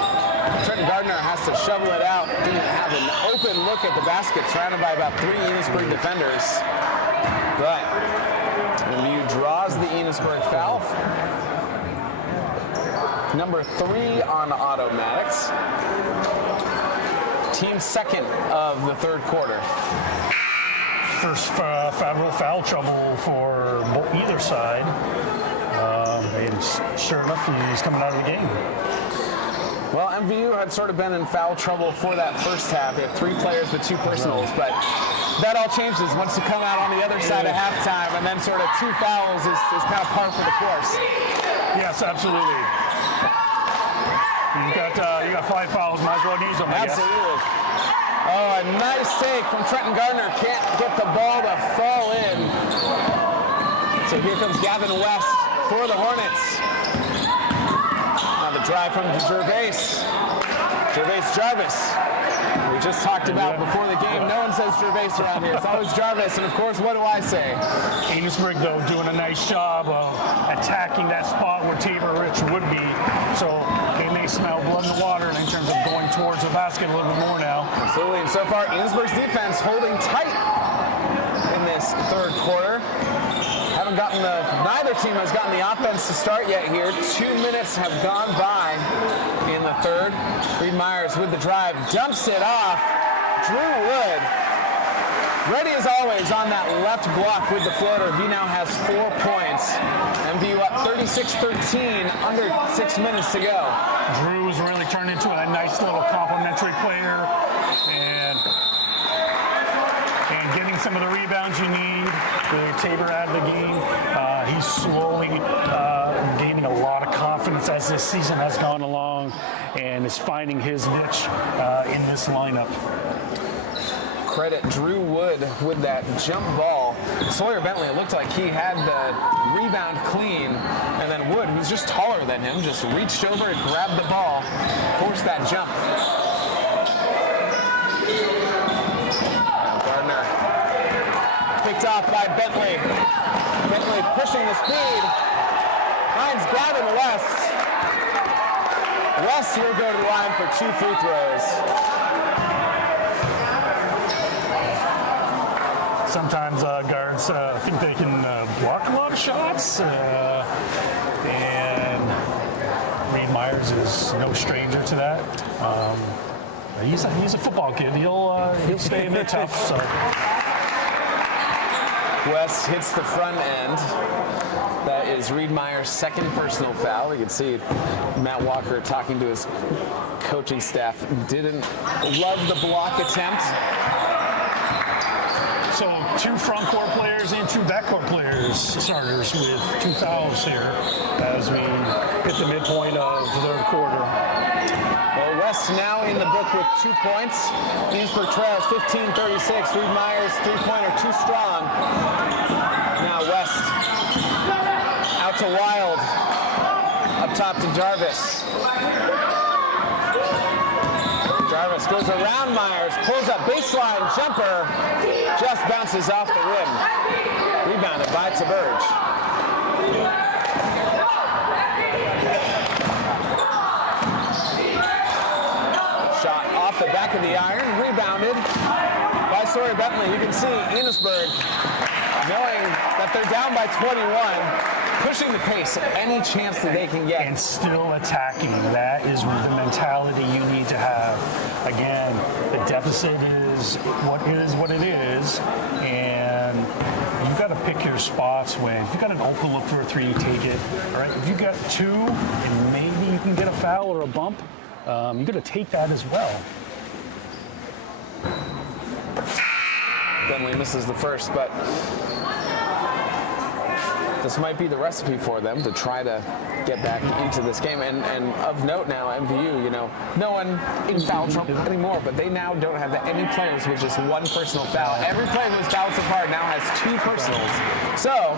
Trenton Gardner has to shovel it out. Didn't have an open look at the basket, surrounded by about 3 Enosburg defenders. But MVU draws the Enosburg foul. Number 3 on automatics. Team second of the third quarter. First federal foul trouble for either side. And sure enough, he's coming out of the game. Well, MVU had sort of been in foul trouble for that first half. They had 3 players with 2 personals, but that all changes once you come out on the other side of halftime, and then sort of 2 fouls is kind of par for the course. Yes, absolutely. You got 5 fouls, might as well use them. Absolutely. Oh, a nice take from Trenton Gardner. Can't get the ball to fall in. So here comes Gavin West for the Hornets. Now the drive from Gervais Jarvis. We just talked about before the game. No one says Gervais around here. It's always Jarvis. And of course, what do I say? Enosburg, though, doing a nice job of attacking that spot where Tabor Rich would be. So they may smell blood in the water in terms of going towards the basket a little bit more now. Absolutely. And so far, Enosburg's defense holding tight in this this third quarter. Neither team has gotten the offense to start yet here. 2 minutes have gone by in the third. Reed Myers with the drive, dumps it off. Drew Wood, ready as always on that left block with the floater. He now has 4 points. MVU up 36-13, under 6 minutes to go. Drew's really turned into a nice little complimentary player, and getting some of the rebounds you need with Tabor out of the game. He's slowly gaining a lot of confidence as this season has gone along, and is finding his niche in this lineup. Credit Drew Wood with that jump ball. Sawyer Bentley, it looked like he had the rebound clean, and then Wood, who's just taller than him, just reached over and grabbed the ball, forced that jump. Gardner picked off by Bentley. Bentley pushing the speed. Finds Gavin West. West will go to the line for 2 free throws. Sometimes guards think they can block a lot of shots, and Reed Myers is no stranger to that. He's a football kid. He'll stay in there tough. So West hits the front end. That is Reed Myers' second personal foul. You can see Matt Walker talking to his coaching staff. Didn't love the block attempt. So 2 front court players and 2 backcourt players starters with 2 fouls here as we hit the midpoint of the third quarter. Well, West now in the book with 2 points. Enosburg trails 15-36. Reed Myers' three-pointer too strong. Now West out to Wild. Up top to Jarvis. Jarvis goes around Myers, pulls up baseline jumper, just bounces off the rim. Rebounded by Taberge. Shot off the back of the iron, rebounded by Sawyer Bentley. You can see Enosburg, knowing that they're down by 21, pushing the pace any chance that they can get. And still attacking. That is the mentality you need to have. Again, the deficit is what it is, and you've got to pick your spots when, if you've got an open look for a 3, you take it. All right, if you got 2 and maybe you can get a foul or a bump, you got to take that as well. Bentley misses the first, but this might be the recipe for them to try to get back into this game. And of note now, MVU, no one in foul trouble anymore, but they now don't have any players with just 1 personal foul. Every player who's fouled so far now has 2 personals. So,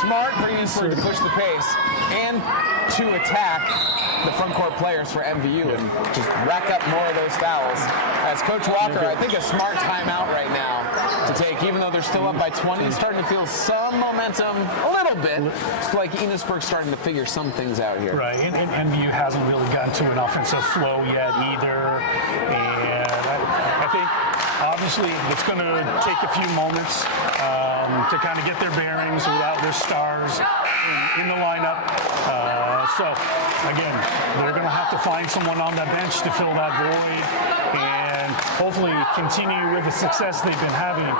smart for Enosburg to push the pace and to attack the front court players for MVU and just rack up more of those fouls. As Coach Walker, I think a smart timeout right now to take, even though they're still up by 20, starting to feel some momentum, a little bit. It's like Enosburg's starting to figure some things out here. Right, and MVU hasn't really gotten to an offensive flow yet either. And I think, obviously, it's going to take a few moments to kind of get their bearings without their stars in the lineup. So, again, they're going to have to find someone on that bench to fill that void and hopefully continue with the success they've been having.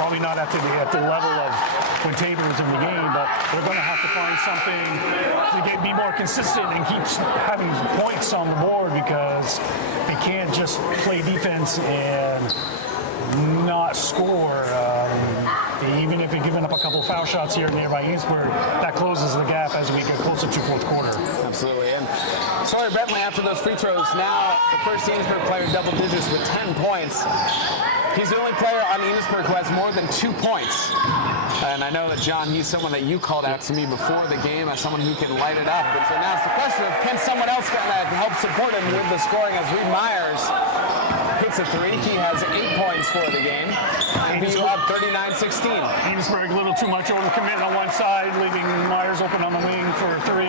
Probably not at the level of when Tabor was in the game, but they're going to have to find something to be more consistent and keep having points on the board, because they can't just play defense and not score. Even if you're giving up a couple foul shots here and there by Enosburg, that closes the gap as we get closer to fourth quarter. Absolutely. And Sawyer Bentley, after those free throws, now the first Enosburg player double digits with 10 points. He's the only player on Enosburg who has more than 2 points. And I know that, John, he's someone that you called out to me before the game as someone who can light it up. And so now it's the question of, can someone else help support him with the scoring, as Reed Myers hits a 3. He has 8 points for the game. MVU up 39-16. Enosburg a little too much overcommit on one side, leaving Myers open on the wing for a 3.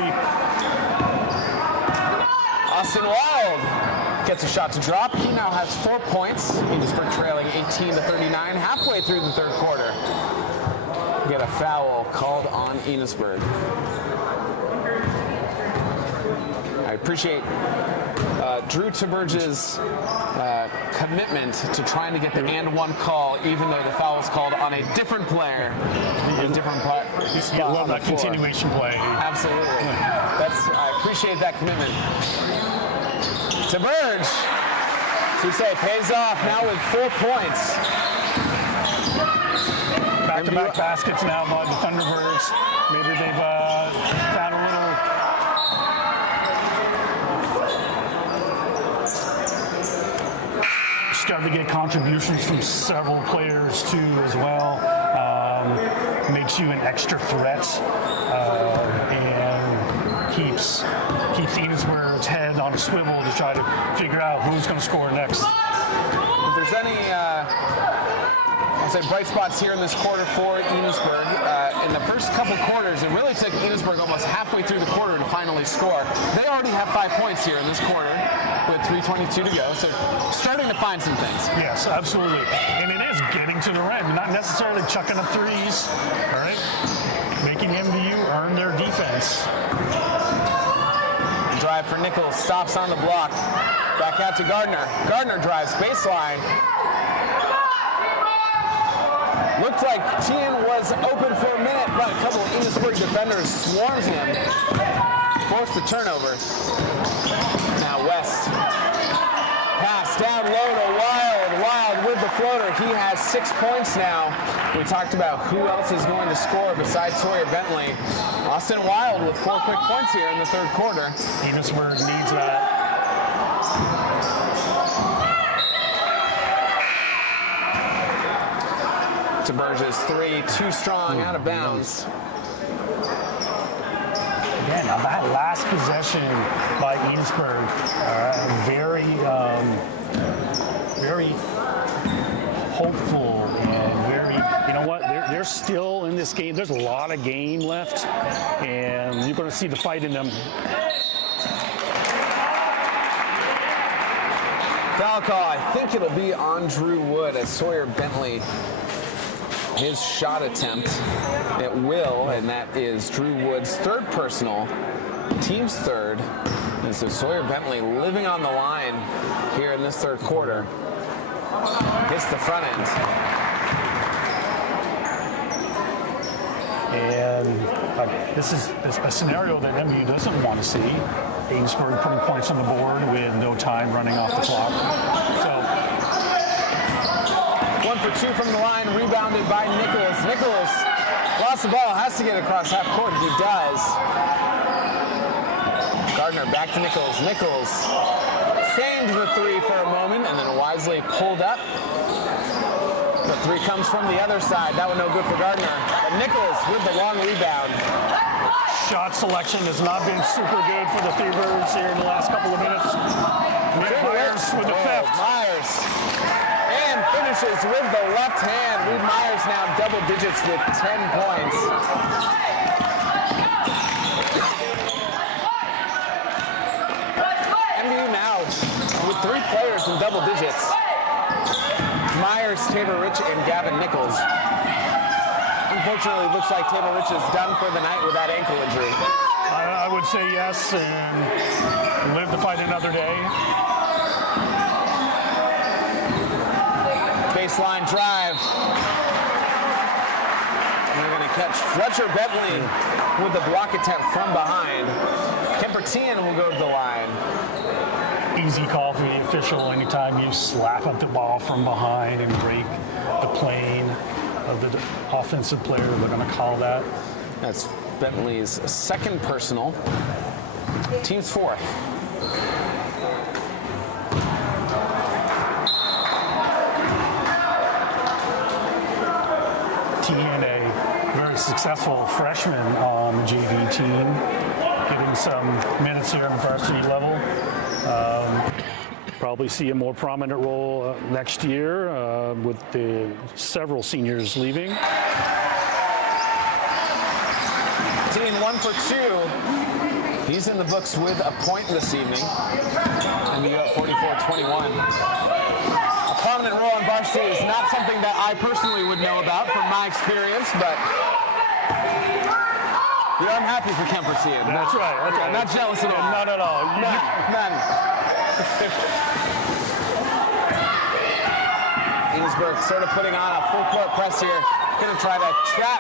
Austin Wild gets a shot to drop. He now has 4 points. Enosburg trailing 18-39 halfway through the third quarter. We get a foul called on Enosburg. I appreciate Drew Tiberge's commitment to trying to get the and one call, even though the foul was called on a different player. A different spot. I love on the that floor. continuation play. Absolutely. I appreciate that commitment. Tiberge, as we say, pays off now with 4 points. Back-to-back baskets now by the Thunderbirds. Maybe they've found a little. Starting to get contributions from several players too as well. Makes you an extra threat and keeps Enosburg's head on a swivel to try to figure out who's going to score next. If there's any, I'll say bright spots here in this quarter for Enosburg. In the first couple quarters, it really took Enosburg almost halfway through the quarter to finally score. They already have 5 points here in this quarter with 3:22 to go, so starting to find some things. Yes, absolutely. And it is getting to the rim, not necessarily chucking up threes, all right? Making MVU earn their defense. Drive for Nichols, stops on the block. Back out to Gardner. Gardner drives baseline. Looked like Tien was open for a minute, but a couple of Enosburg defenders swarms him. Forced the turnover. Now West. Pass down low to Wild. Wild with the floater. He has 6 points now. We talked about who else is going to score besides Sawyer Bentley. Austin Wild with 4 quick points here in the third quarter. Enosburg needs that. Tiberge's three, too strong, out of bounds. Again, on that last possession by Enosburg, very hopeful and very, you know what, they're still in this game. There's a lot of game left, and you're going to see the fight in them. Foul call, I think it'll be on Drew Wood as Sawyer Bentley, his shot attempt, it will, and that is Drew Wood's third personal, team's third. And so Sawyer Bentley living on the line here in this third quarter. Hits the front end. And this is a scenario that MVU doesn't want to see. Enosburg putting points on the board with no time running off the clock. So 1 for 2 from the line, rebounded by Nichols. Nichols lost the ball, has to get across half court. He does. Gardner back to Nichols. Nichols feigned the three for a moment and then wisely pulled up. The three comes from the other side. That one no good for Gardner. But Nichols with the long rebound. shot selection has not been super good for the Thunderbirds here in the last couple of minutes. Myers with the fifth. Myers. And finishes with the left hand. Reed Myers now double digits with 10 points. MVU now with 3 players in double digits. Myers, Tabor Rich, and Gavin Nichols. Unfortunately, it looks like Tabor Rich is done for the night with that ankle injury. I would say yes, and live to fight another day. Baseline drive. We're going to catch Fletcher Bentley with the block attempt from behind. Kemper Tien will go to the line. Easy call for the official anytime you slap up the ball from behind and break the plane of the offensive player. They're going to call that. That's Bentley's second personal. Team's fourth. Tien, a very successful freshman on the JV team, getting some minutes here on the varsity level. Probably see a more prominent role next year with the several seniors leaving. Tien 1 for 2. He's in the books with a point this evening. MVU up 44-21. A prominent role in varsity is not something that I personally would know about from my experience, but I'm happy for Kemper Cian. That's right. That's right. I'm not jealous at all. Not at all. None. Enosburg sort of putting on a full court press here. Going to try to trap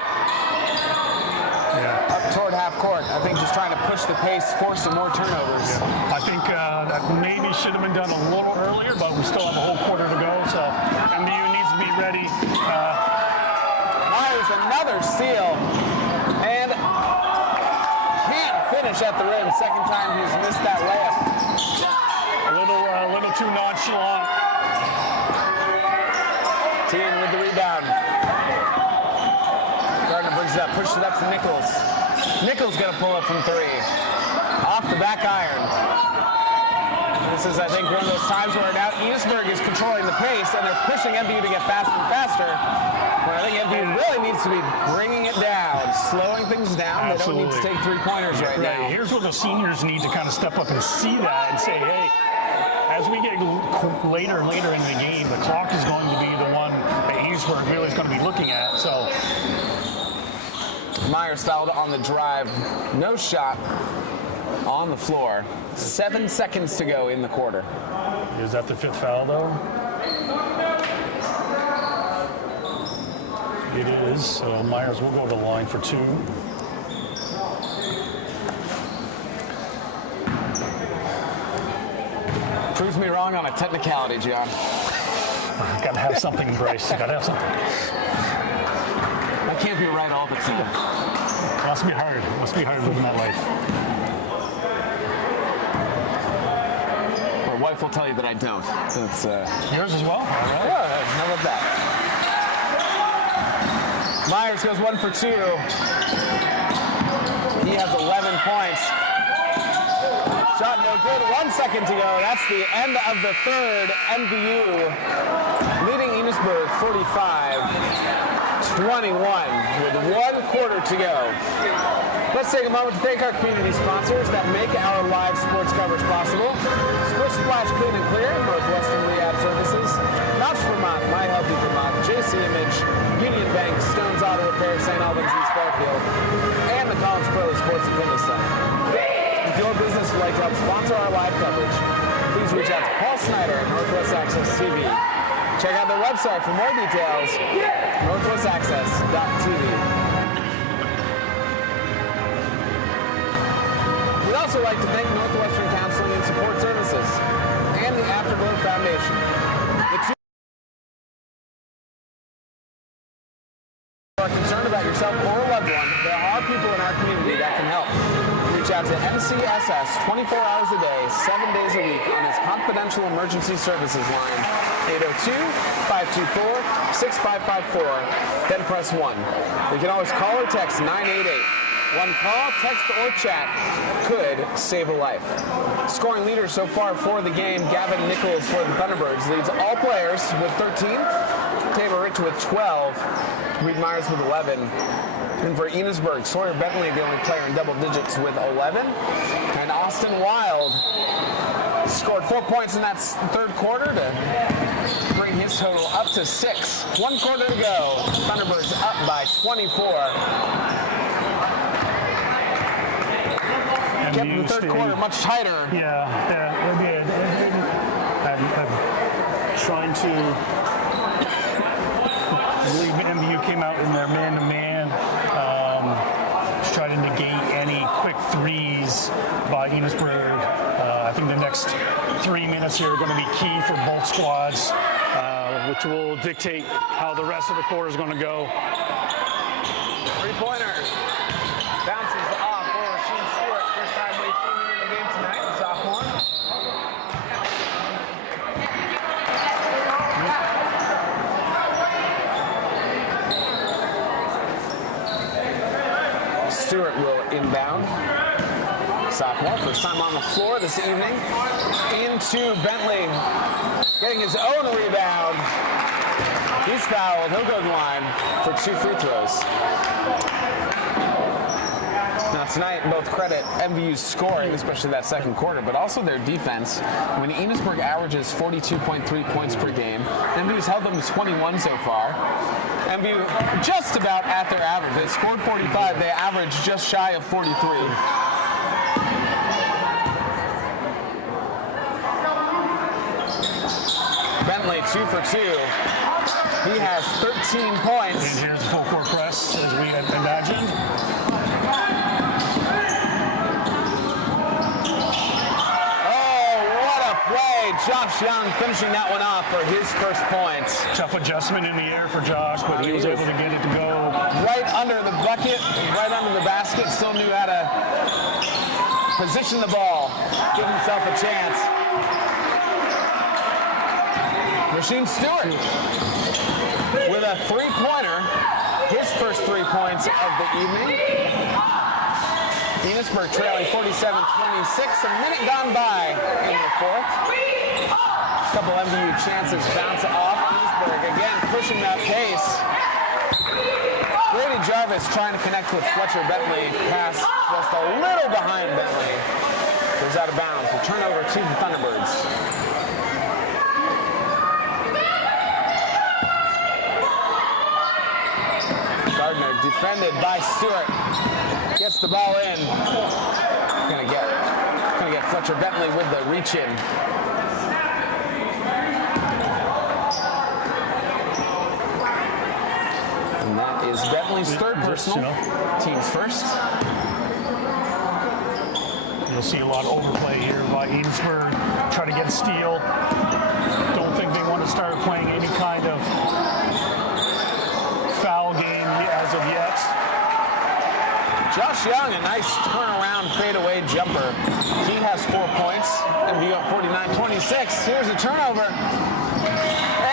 up toward half court. I think just trying to push the pace, force some more turnovers. Yeah. I think that maybe should have been done a little earlier, but we still have a whole quarter to go, so MVU needs to be ready. Myers, another steal, and can't finish at the rim. Second time he's missed that layup. A little too nonchalant. Tien with the rebound. Gardner brings it up, pushes it up to Nichols. Nichols gonna pull up from three. Off the back iron. This is, I think, one of those times where now Enosburg is controlling the pace and they're pushing MVU to get faster and faster. But I think MVU really needs to be bringing it down, slowing things down. Absolutely. They don't need to take three-pointers right now. Here's where the seniors need to kind of step up and see that and say, hey, as we get later and later in the game, the clock is going to be the one that Enosburg really is going to be looking at. So Myers fouled on the drive. No shot on the floor. 7 seconds to go in the quarter. Is that the fifth foul, though? It is. So Myers will go to the line for two. Proves me wrong on a technicality, John. Got to have something, Bryce. Got to have something. I can't be right all the time. Must be hard. Must be hard living that life. My wife will tell you that I don't. That's Yours as well? yeah, how about that? Myers goes 1 for 2. He has 11 points. Shot no good. 1 second to go. That's the end of the third. MVU leading Enosburg 45-21 with 1 quarter to go. Let's take a moment to thank our community sponsors that make our live sports coverage possible. Splish Splash Clean and Clear, Northwestern Rehab Services, Notch Vermont, My Healthy Vermont, JC Image, Union Bank, Stones Auto Repair, St. Albans East Fairfield, and the College Pro Sports and Fitness Center. If your business would like to help sponsor our live coverage, please reach out to Paul Snyder at Northwest Access TV. Check out their website for more details, northwestaccess.tv. We'd also like to thank Northwestern Counseling and Support Services and the Afterglow Foundation. The two are concerned about yourself or a loved one, there are people in our community that can help. Reach out to MCSS 24 hours a day, 7 days a week on its confidential emergency services line, 802-524-6554, then press 1. You can always call or text 988. One call, text, or chat could save a life. Scoring leader so far for the game, Gavin Nichols for the Thunderbirds leads all players with 13, Tabor Rich with 12, Reed Myers with 11. And for Enosburg, Sawyer Bentley, the only player in double digits with 11. And Austin Wild scored 4 points in that third quarter to bring his total up to 6. 1 quarter to go. Thunderbirds up by 24. Kept the third quarter much tighter. Yeah, they did. I'm trying to believe MVU came out in their man-to-man, try to negate any quick threes by Enosburg. I think the next 3 minutes here are going to be key for both squads, which will dictate how the rest of the quarter is going to go. Three-pointer. Bounces off for Sheen Stewart. First time we've seen him in the game tonight, the sophomore. Stewart will inbound. Sophomore, first time on the floor this evening. Into Bentley, getting his own rebound. He's fouled. He'll go to the line for 2 free throws. Now tonight, both credit MVU's scoring, especially that second quarter, but also their defense. When Enosburg averages 42.3 points per game, MVU's held them to 21 so far. MVU just about at their average. They scored 45. They averaged just shy of 43. Bentley 2 for 2. He has 13 points. And here's the full court press, as we had imagined. Oh, what a play. Josh Young finishing that one off for his first point. Tough adjustment in the air for Josh, but he was able to get it to go. Right under the bucket, right under the basket, still knew how to position the ball, give himself a chance. Rasheem Stewart with a three-pointer, his first 3 points of the evening. Enosburg trailing 47-26, a minute gone by in the fourth. A couple MVU chances bounce off. Enosburg again pushing that pace. Brady Jarvis trying to connect with Fletcher Bentley. Pass just a little behind Bentley. Goes out of bounds. A turnover to the Thunderbirds. Gardner defended by Stewart. Gets the ball in. Gonna get Fletcher Bentley with the reach in. And that is Bentley's third personal. Team's first. You'll see a lot of overplay here by Enosburg. Try to get a steal. Don't think they want to start playing any kind of foul game as of yet. Josh Young, a nice turnaround fadeaway jumper. He has 4 points. MVU up 49-26. Here's a turnover.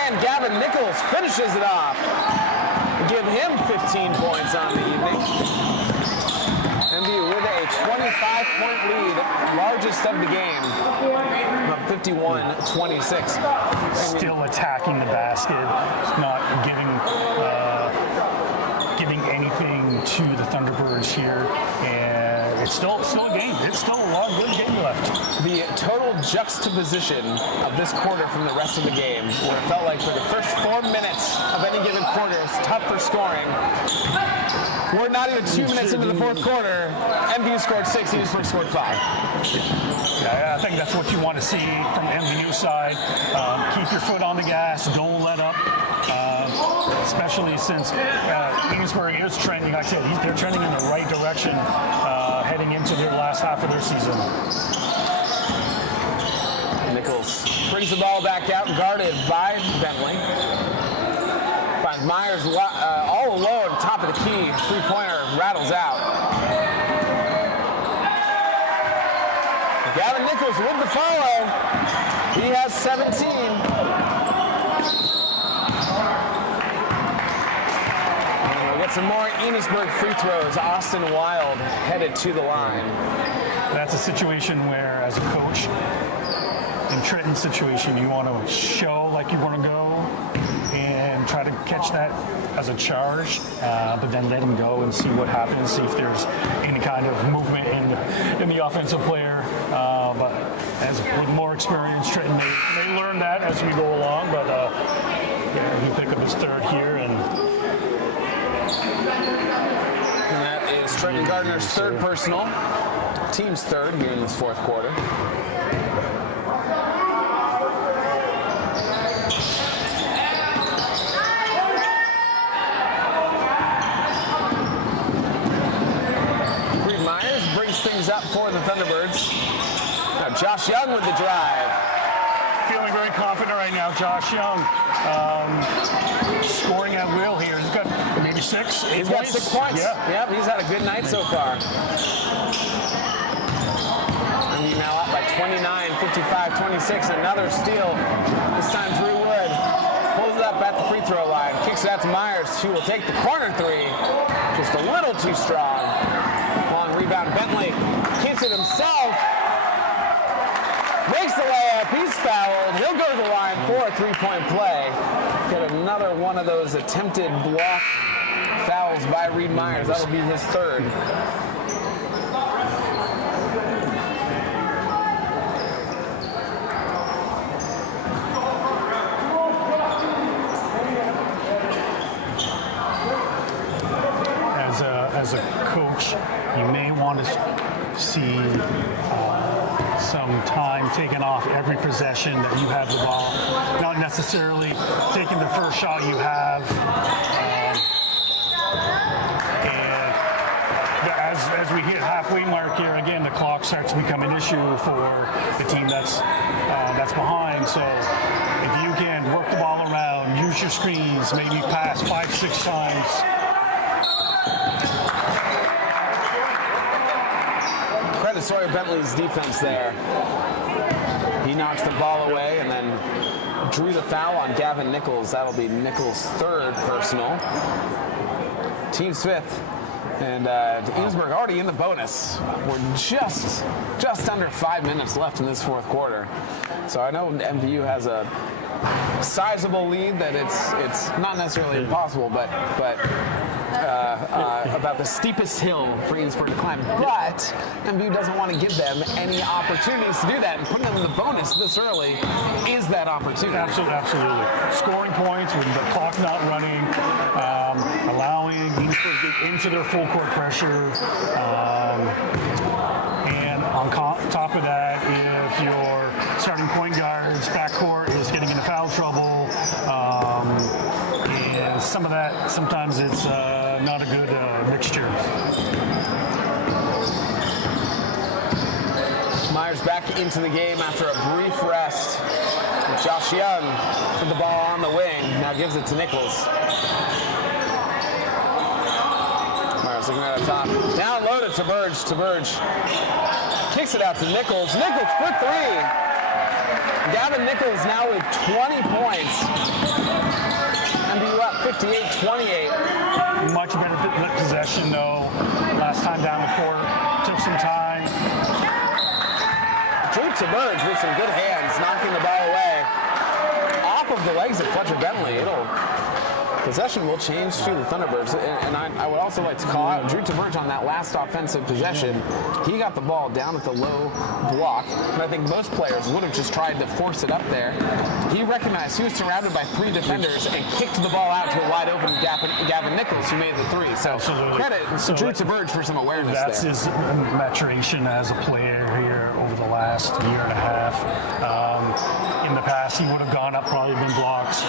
And Gavin Nichols finishes it off. Give him 15 points on the evening. MVU with a 25-point lead, largest of the game, up 51-26. Still attacking the basket, not giving anything to the Thunderbirds here, and it's still a game. It's still a long, good game left. The total juxtaposition of this quarter from the rest of the game, where it felt like for the first 4 minutes of any given quarter, it's tough for scoring. We're not even 2 minutes into the fourth quarter. MVU scored 6, Enosburg scored 5. Yeah, I think that's what you want to see from the MVU side. Keep your foot on the gas. Don't let up. Especially since Enosburg is trending. Like I said, they're trending in the right direction heading into their last half of their season. Nichols brings the ball back out, guarded by Bentley. Finds Myers all alone, top of the key. Three-pointer rattles out. Gavin Nichols with the follow. He has 17. Get some more Enosburg free throws. Austin Wild headed to the line. That's a situation where, as a coach, in Trenton's situation, you want to show like you want to go and try to catch that as a charge, but then let him go and see what happens, see if there's any kind of movement in the offensive player. But as with more experience, Trenton may learn that as we go along. But he picked up his third here, and that is Trenton Gardner's third personal, team's third here in this fourth quarter. Reed Myers brings things up for the Thunderbirds. Now Josh Young with the drive. feeling very confident right now. Josh Young scoring at will here. He's got maybe 6, 8 He's points. got 6 points. Yeah. Yep, he's had a good night so far. And he's now up by 29, 55-26. Another steal. This time Drew Wood pulls it up at the free throw line. Kicks it out to Myers, who will take the corner three. Just a little too strong. Long rebound. Bentley keeps it himself. Makes the layup. He's fouled. He'll go to the line for a three-point play. Get another one of those attempted block fouls by Reed Myers. That'll be his third. as a coach, you may want to see some time taken off every possession that you have the ball. Not necessarily taking the first shot you have. As we hit halfway mark here, again, the clock starts to become an issue for the team that's behind. So if you can work the ball around, use your screens, maybe pass 5-6 times. Credit Sawyer Bentley's defense there. He knocks the ball away and then drew the foul on Gavin Nichols. That'll be Nichols' third personal. Team's fifth. And Enosburg already in the bonus. We're just under 5 minutes left in this fourth quarter. So I know MVU has a sizable lead that it's not necessarily impossible, but about the steepest hill for Enosburg to climb. But MVU doesn't want to give them any opportunities to do that, and putting them in the bonus this early is that opportunity. Absolutely. Scoring points with the clock not running, allowing Enosburg to get into their full court pressure, and on top of that, if your starting point guard's backcourt is getting into foul trouble, and some of that, sometimes it's not a good mixture. Myers back into the game after a brief rest. Josh Young with the ball on the wing, now gives it to Nichols. Myers looking at the top. Down low to Burge. Kicks it out to Nichols. Nichols for three. Gavin Nichols now with 20 points. MVU up 58-28. Much better possession though. Last time down the court, took some time. Drew to Burge with some good hands, knocking the ball away. Off of the legs of Fletcher Bentley. Possession will change to the Thunderbirds, and I would also like to call out Drew Burge on that last offensive possession. He got the ball down at the low block, and I think most players would have just tried to force it up there. He recognized he was surrounded by three defenders and kicked the ball out to a wide open Gavin Nichols, who made the three. So credit to Drew Burge for some awareness there. That's his maturation as a player here over the last year and a half. In the past, he would have gone up, probably been blocked,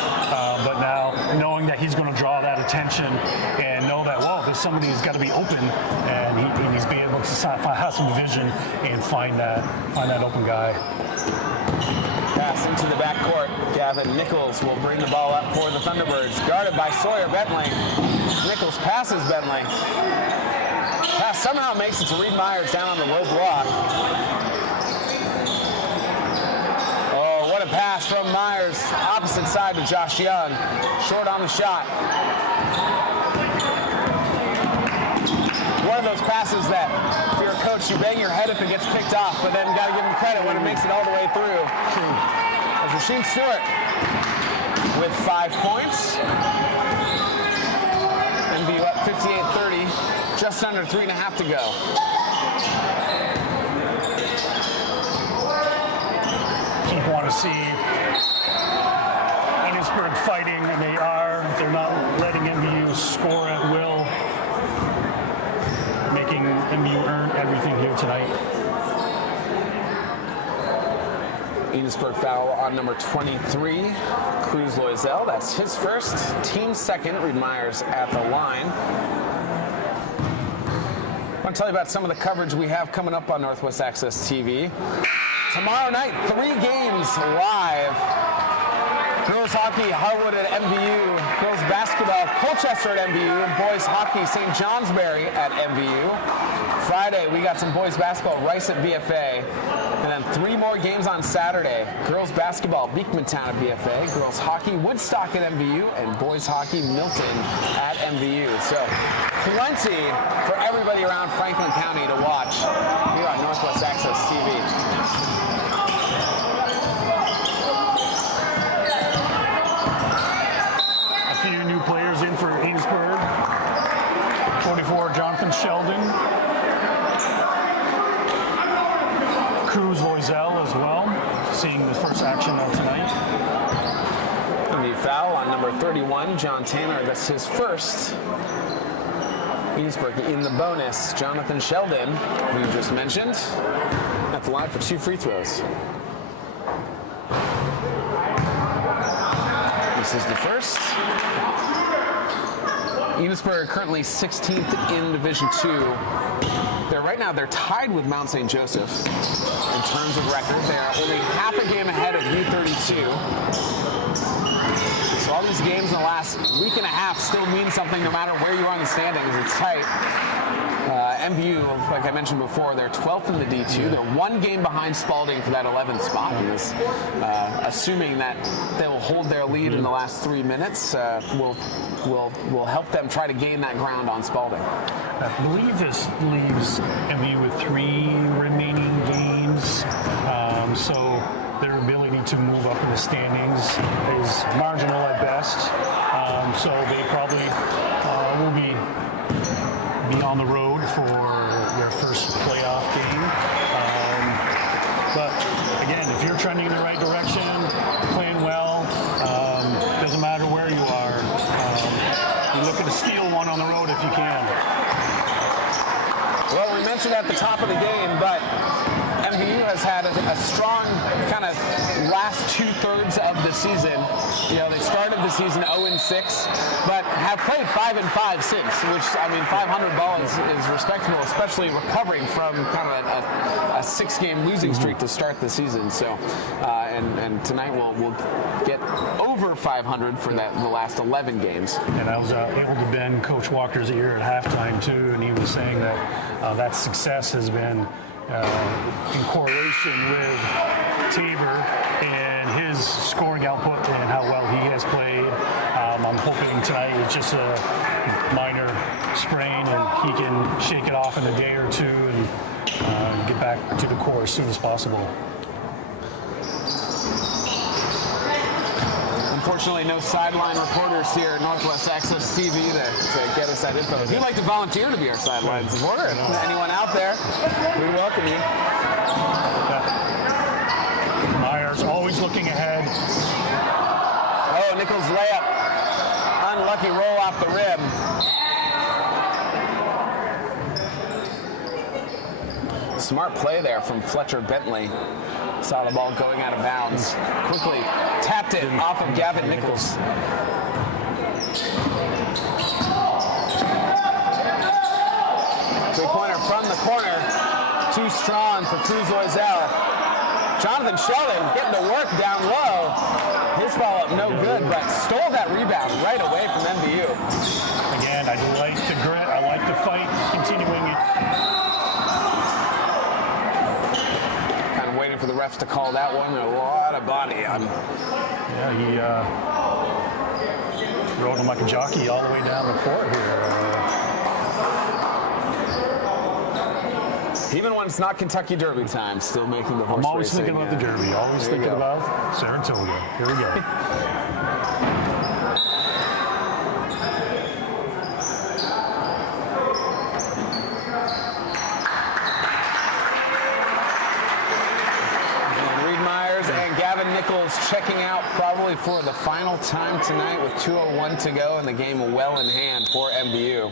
but now knowing that he's going to draw that attention and know that, well, there's somebody who's got to be open, and he's being able to have some vision and find that open guy. Pass into the backcourt. Gavin Nichols will bring the ball up for the Thunderbirds. Guarded by Sawyer Bentley. Nichols passes Bentley. Pass somehow makes it to Reed Myers down on the low block. Oh, what a pass from Myers. Opposite side to Josh Young. Short on the shot. One of those passes that, if you're a coach, you bang your head if it gets picked off, but then you got to give him credit when it makes it all the way through. As Rasheem Stewart with 5 points. MVU up 58-30, just under 3.5 to go. Keep want to see Enosburg fighting, and they are. They're not letting MVU score at will, making MVU earn everything here tonight. Enosburg foul on number 23, Cruz Loisel. That's his first, team second. Reed Myers at the line. I want to tell you about some of the coverage we have coming up on Northwest Access TV. Tomorrow night, 3 games live. Girls hockey, Harwood at MVU. Girls basketball, Colchester at MVU. And boys hockey, St. Johnsbury at MVU. Friday, we got some boys basketball, Rice at BFA. And then 3 more games on Saturday. Girls basketball, Beekmantown at BFA. Girls hockey, Woodstock at MVU. And boys hockey, Milton at MVU. So plenty for everybody around Franklin County to watch here on Northwest Access TV. Few new players in for Enosburg. 24, Jonathan Sheldon. Cruz Loisel as well, seeing the first action of tonight. And the foul on number 31, John Tanner. That's his first. Enosburg in the bonus. Jonathan Sheldon, who you just mentioned, at the line for 2 free throws. This is the first. Enosburg currently 16th in Division II. Right now they're tied with Mount St. Joseph in terms of record. They are only half a game ahead of U32. So all these games in the last week and a half still mean something no matter where you are in the standings. It's tight. MVU, like I mentioned before, they're 12th in the D2. They're 1 game behind Spalding for that 11th spot. And this, assuming that they will hold their lead in the last 3 minutes, will help them try to gain that ground on Spalding. I believe this leaves MVU with 3 remaining games, so their ability to move up in the standings is marginal at best. So they probably will be on the road for their first playoff game. But again, if you're trending in the right direction, playing well, doesn't matter where you are. You're looking to steal one on the road if you can. Well, we mentioned at the top of the game, but MVU has had a strong kind of last 2/3 of the season. You know, they started the season 0-6, but have played 5-5 since, which, I mean, 500 ball is respectable, especially recovering from kind of a 6-game losing streak to start the season. So, and tonight we'll get over 500 for the last 11 games. And I was able to bend Coach Walker's ear at halftime too, and he was saying that that success has been in correlation with Tabor and his scoring output and how well he has played. I'm hoping tonight it's just a minor sprain and he can shake it off in a day or two and get back to the core as soon as possible. Unfortunately, no sideline reporters here at Northwest Access TV to get us that info. If you'd like to volunteer to be our sideline supporter, anyone out there, we welcome you. Myers always looking ahead. Oh, Nichols layup. Unlucky roll off the rim. Smart play there from Fletcher Bentley. Saw the ball going out of bounds. Quickly tapped it off of Gavin Nichols. Three-pointer from the corner. Too strong for Cruz Loisel. Jonathan Sheldon getting to work down low. His follow-up no good, but stole that rebound right away from MVU. Again, I like the grit. I like the fight continuing. Waiting for the refs to call that one. A lot of body on. Yeah, he rode him like a jockey all the way down the court here. Even when it's not Kentucky Derby time, still making the horse I'm always racing, thinking about the Derby. Always thinking about Saratoga. Here we go. Nichols checking out probably for the final time tonight with 2:01 to go and the game well in hand for MVU.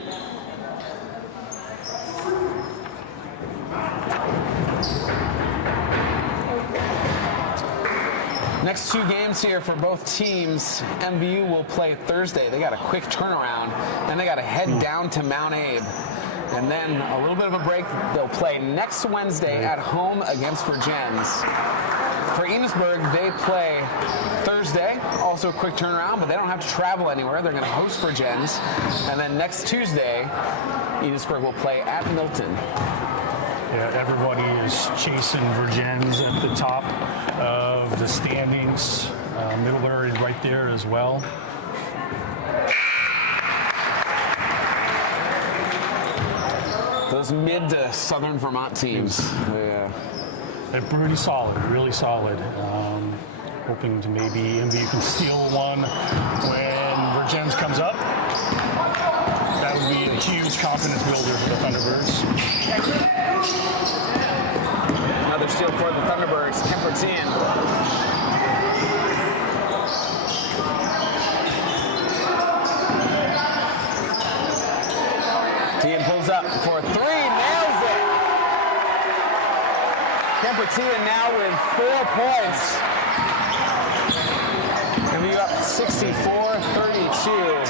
Next 2 games here for both teams. MVU will play Thursday. They got a quick turnaround. Then they got to head down to Mount Abe. And then a little bit of a break. They'll play next Wednesday at home against Virgins. For Enosburg, they play Thursday, also a quick turnaround, but they don't have to travel anywhere. They're going to host Virgins. And then next Tuesday, Enosburg will play at Milton. Yeah, everybody is chasing Virgins at the top of the standings. Middlebury right there as well. Those mid to southern Vermont teams. Yeah. They're pretty solid, really solid. Hoping to maybe MVU can steal one when Virgins comes up. That would be a huge confidence builder for the Thunderbirds. Another steal for the Thunderbirds. Kempertian. Compartia now with 4 points. MVU up 64-32.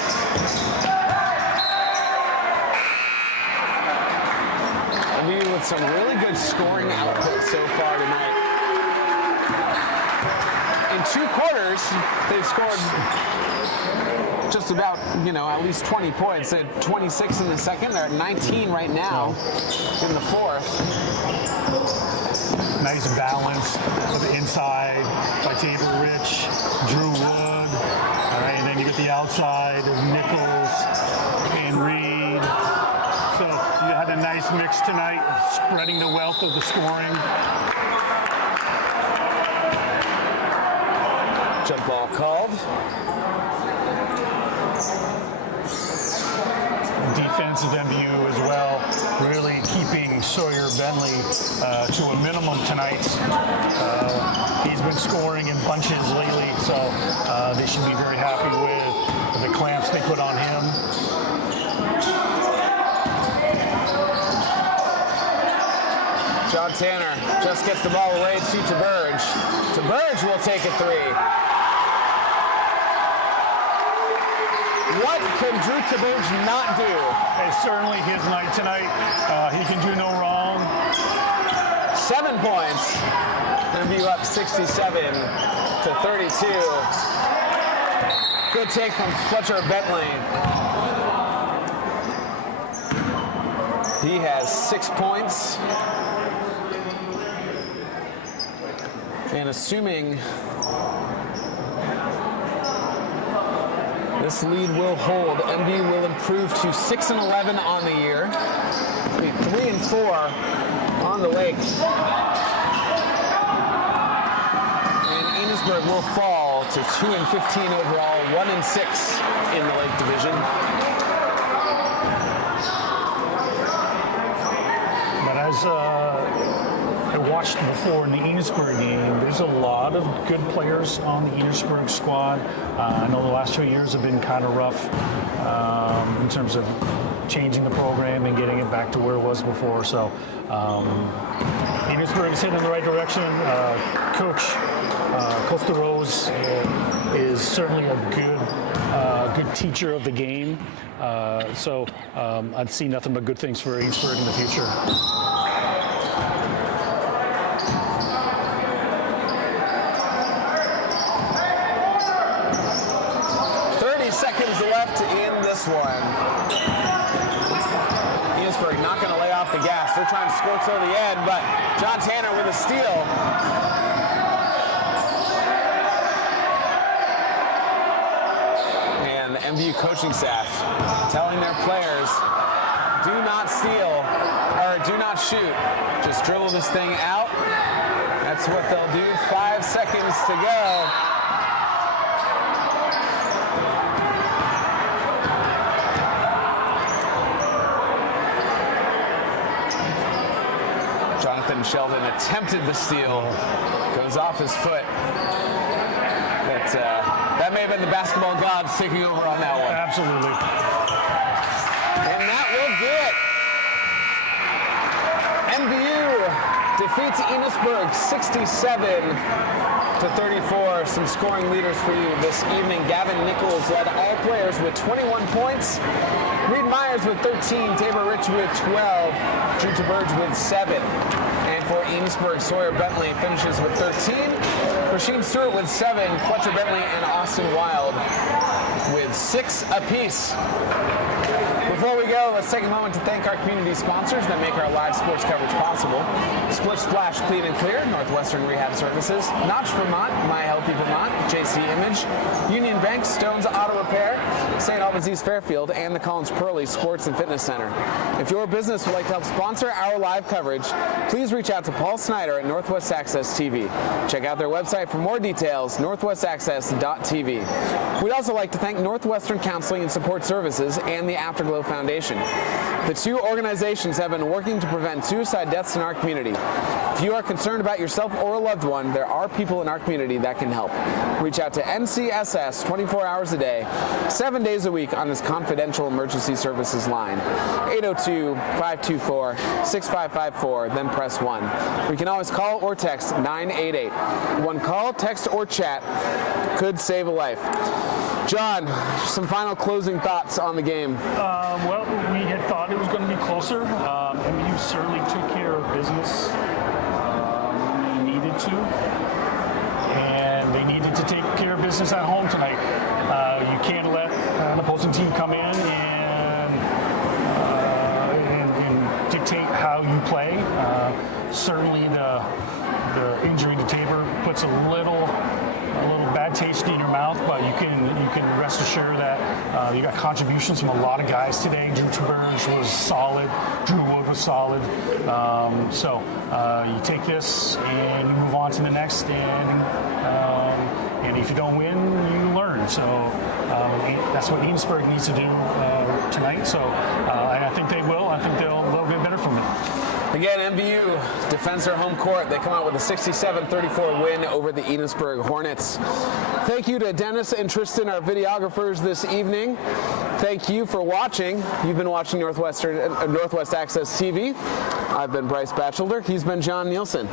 MVU with some really good scoring output so far tonight. In 2 quarters, they've scored just about, at least 20 points. They had 26 in the second. They're at 19 right now in the fourth. Nice balance of the inside by Tabor Rich, Drew Wood. All right, and then you get the outside of Nichols and Reed. So you had a nice mix tonight, spreading the wealth of the scoring. Jump ball called. Defensive MVU as well, really keeping Sawyer Bentley to a minimum tonight. He's been scoring in bunches lately, so they should be very happy with the clamps they put on him. John Tanner just gets the ball away to Burge. Burge will take a 3. What could Drew Burge not do? It's certainly his night tonight. He can do no wrong. 7 points. MVU up 67-32. Good take from Fletcher Bentley. He has 6 points. And assuming this lead will hold, MVU will improve to 6-11 on the year. Be 3-4 on the lake. And Enosburg will fall to 2-15 overall, 1-6 in the Lake Division. But as I watched before in the Enosburg game, there's a lot of good players on the Enosburg squad. I know the last 2 years have been kind of rough in terms of changing the program and getting it back to where it was before. So Enosburg is heading in the right direction. Coach Costa Rose is certainly a good teacher of the game. So I'd see nothing but good things for Enosburg in the future. 30 seconds left in this one. Enosburg not going to lay off the gas. They're trying to score till the end, but John Tanner with a steal. And the MVU coaching staff telling their players, do not steal, or do not shoot. Just dribble this thing out. That's what they'll do. 5 seconds to go. Jonathan Sheldon attempted the steal. Goes off his foot. But that may have been the basketball gods taking over on that one. Absolutely. And that will do it. MVU defeats Enosburg 67-34. Some scoring leaders for you this evening. Gavin Nichols led all players with 21 points. Reed Myers with 13. Tabor Rich with 12. Drew Burge with 7. And for Enosburg, Sawyer Bentley finishes with 13. Rasheem Stewart with 7. Fletcher Bentley and Austin Wild with 6 apiece. Before we go, let's take a moment to thank our community sponsors that make our live sports coverage possible. Splish Splash Clean and Clear, Northwestern Rehab Services, Notch Vermont, My Healthy Vermont, JC Image, Union Bank, Stone's Auto Repair, St. Albans Fairfield, and the Collins Pearly Sports and Fitness Center. If your business would like to help sponsor our live coverage, please reach out to Paul Snyder at Northwest Access TV. Check out their website for more details, northwestaccess.tv. We'd also like to thank Northwestern Counseling and Support Services and the Afterglow Foundation. The two organizations have been working to prevent suicide deaths in our community. If you are concerned about yourself or a loved one, there are people in our community that can help. Reach out to NCSS 24 hours a day, 7 days a week on this confidential emergency services line. 802-524-6554, then press 1. We can always call or text 988. One call, text, or chat could save a life. John, some final closing thoughts on the game. Well, we had thought it was going to be closer. MVU certainly took care of business. They needed to. And they needed to take care of business at home tonight. You can't let an opposing team come in and dictate how you play. Certainly the injury to Tabor puts a little bad taste in your mouth, but you can rest assured that you got contributions from a lot of guys today. Drew Tuberge was solid. Drew Wood was solid. So you take this and you move on to the next, and if you don't win, you learn. So that's what Enosburg needs to do tonight. So and I think they will. I think they'll get better from it. Again, MVU defends their home court. They come out with a 67-34 win over the Enosburg Hornets. Thank you to Dennis and Tristan, our videographers this evening. Thank you for watching. You've been watching Northwest Access TV. I've been Bryce Batchelder. He's been John Nielsen.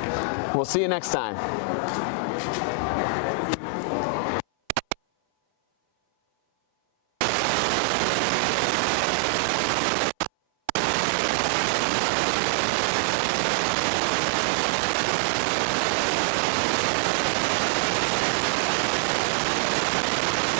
We'll see you next time.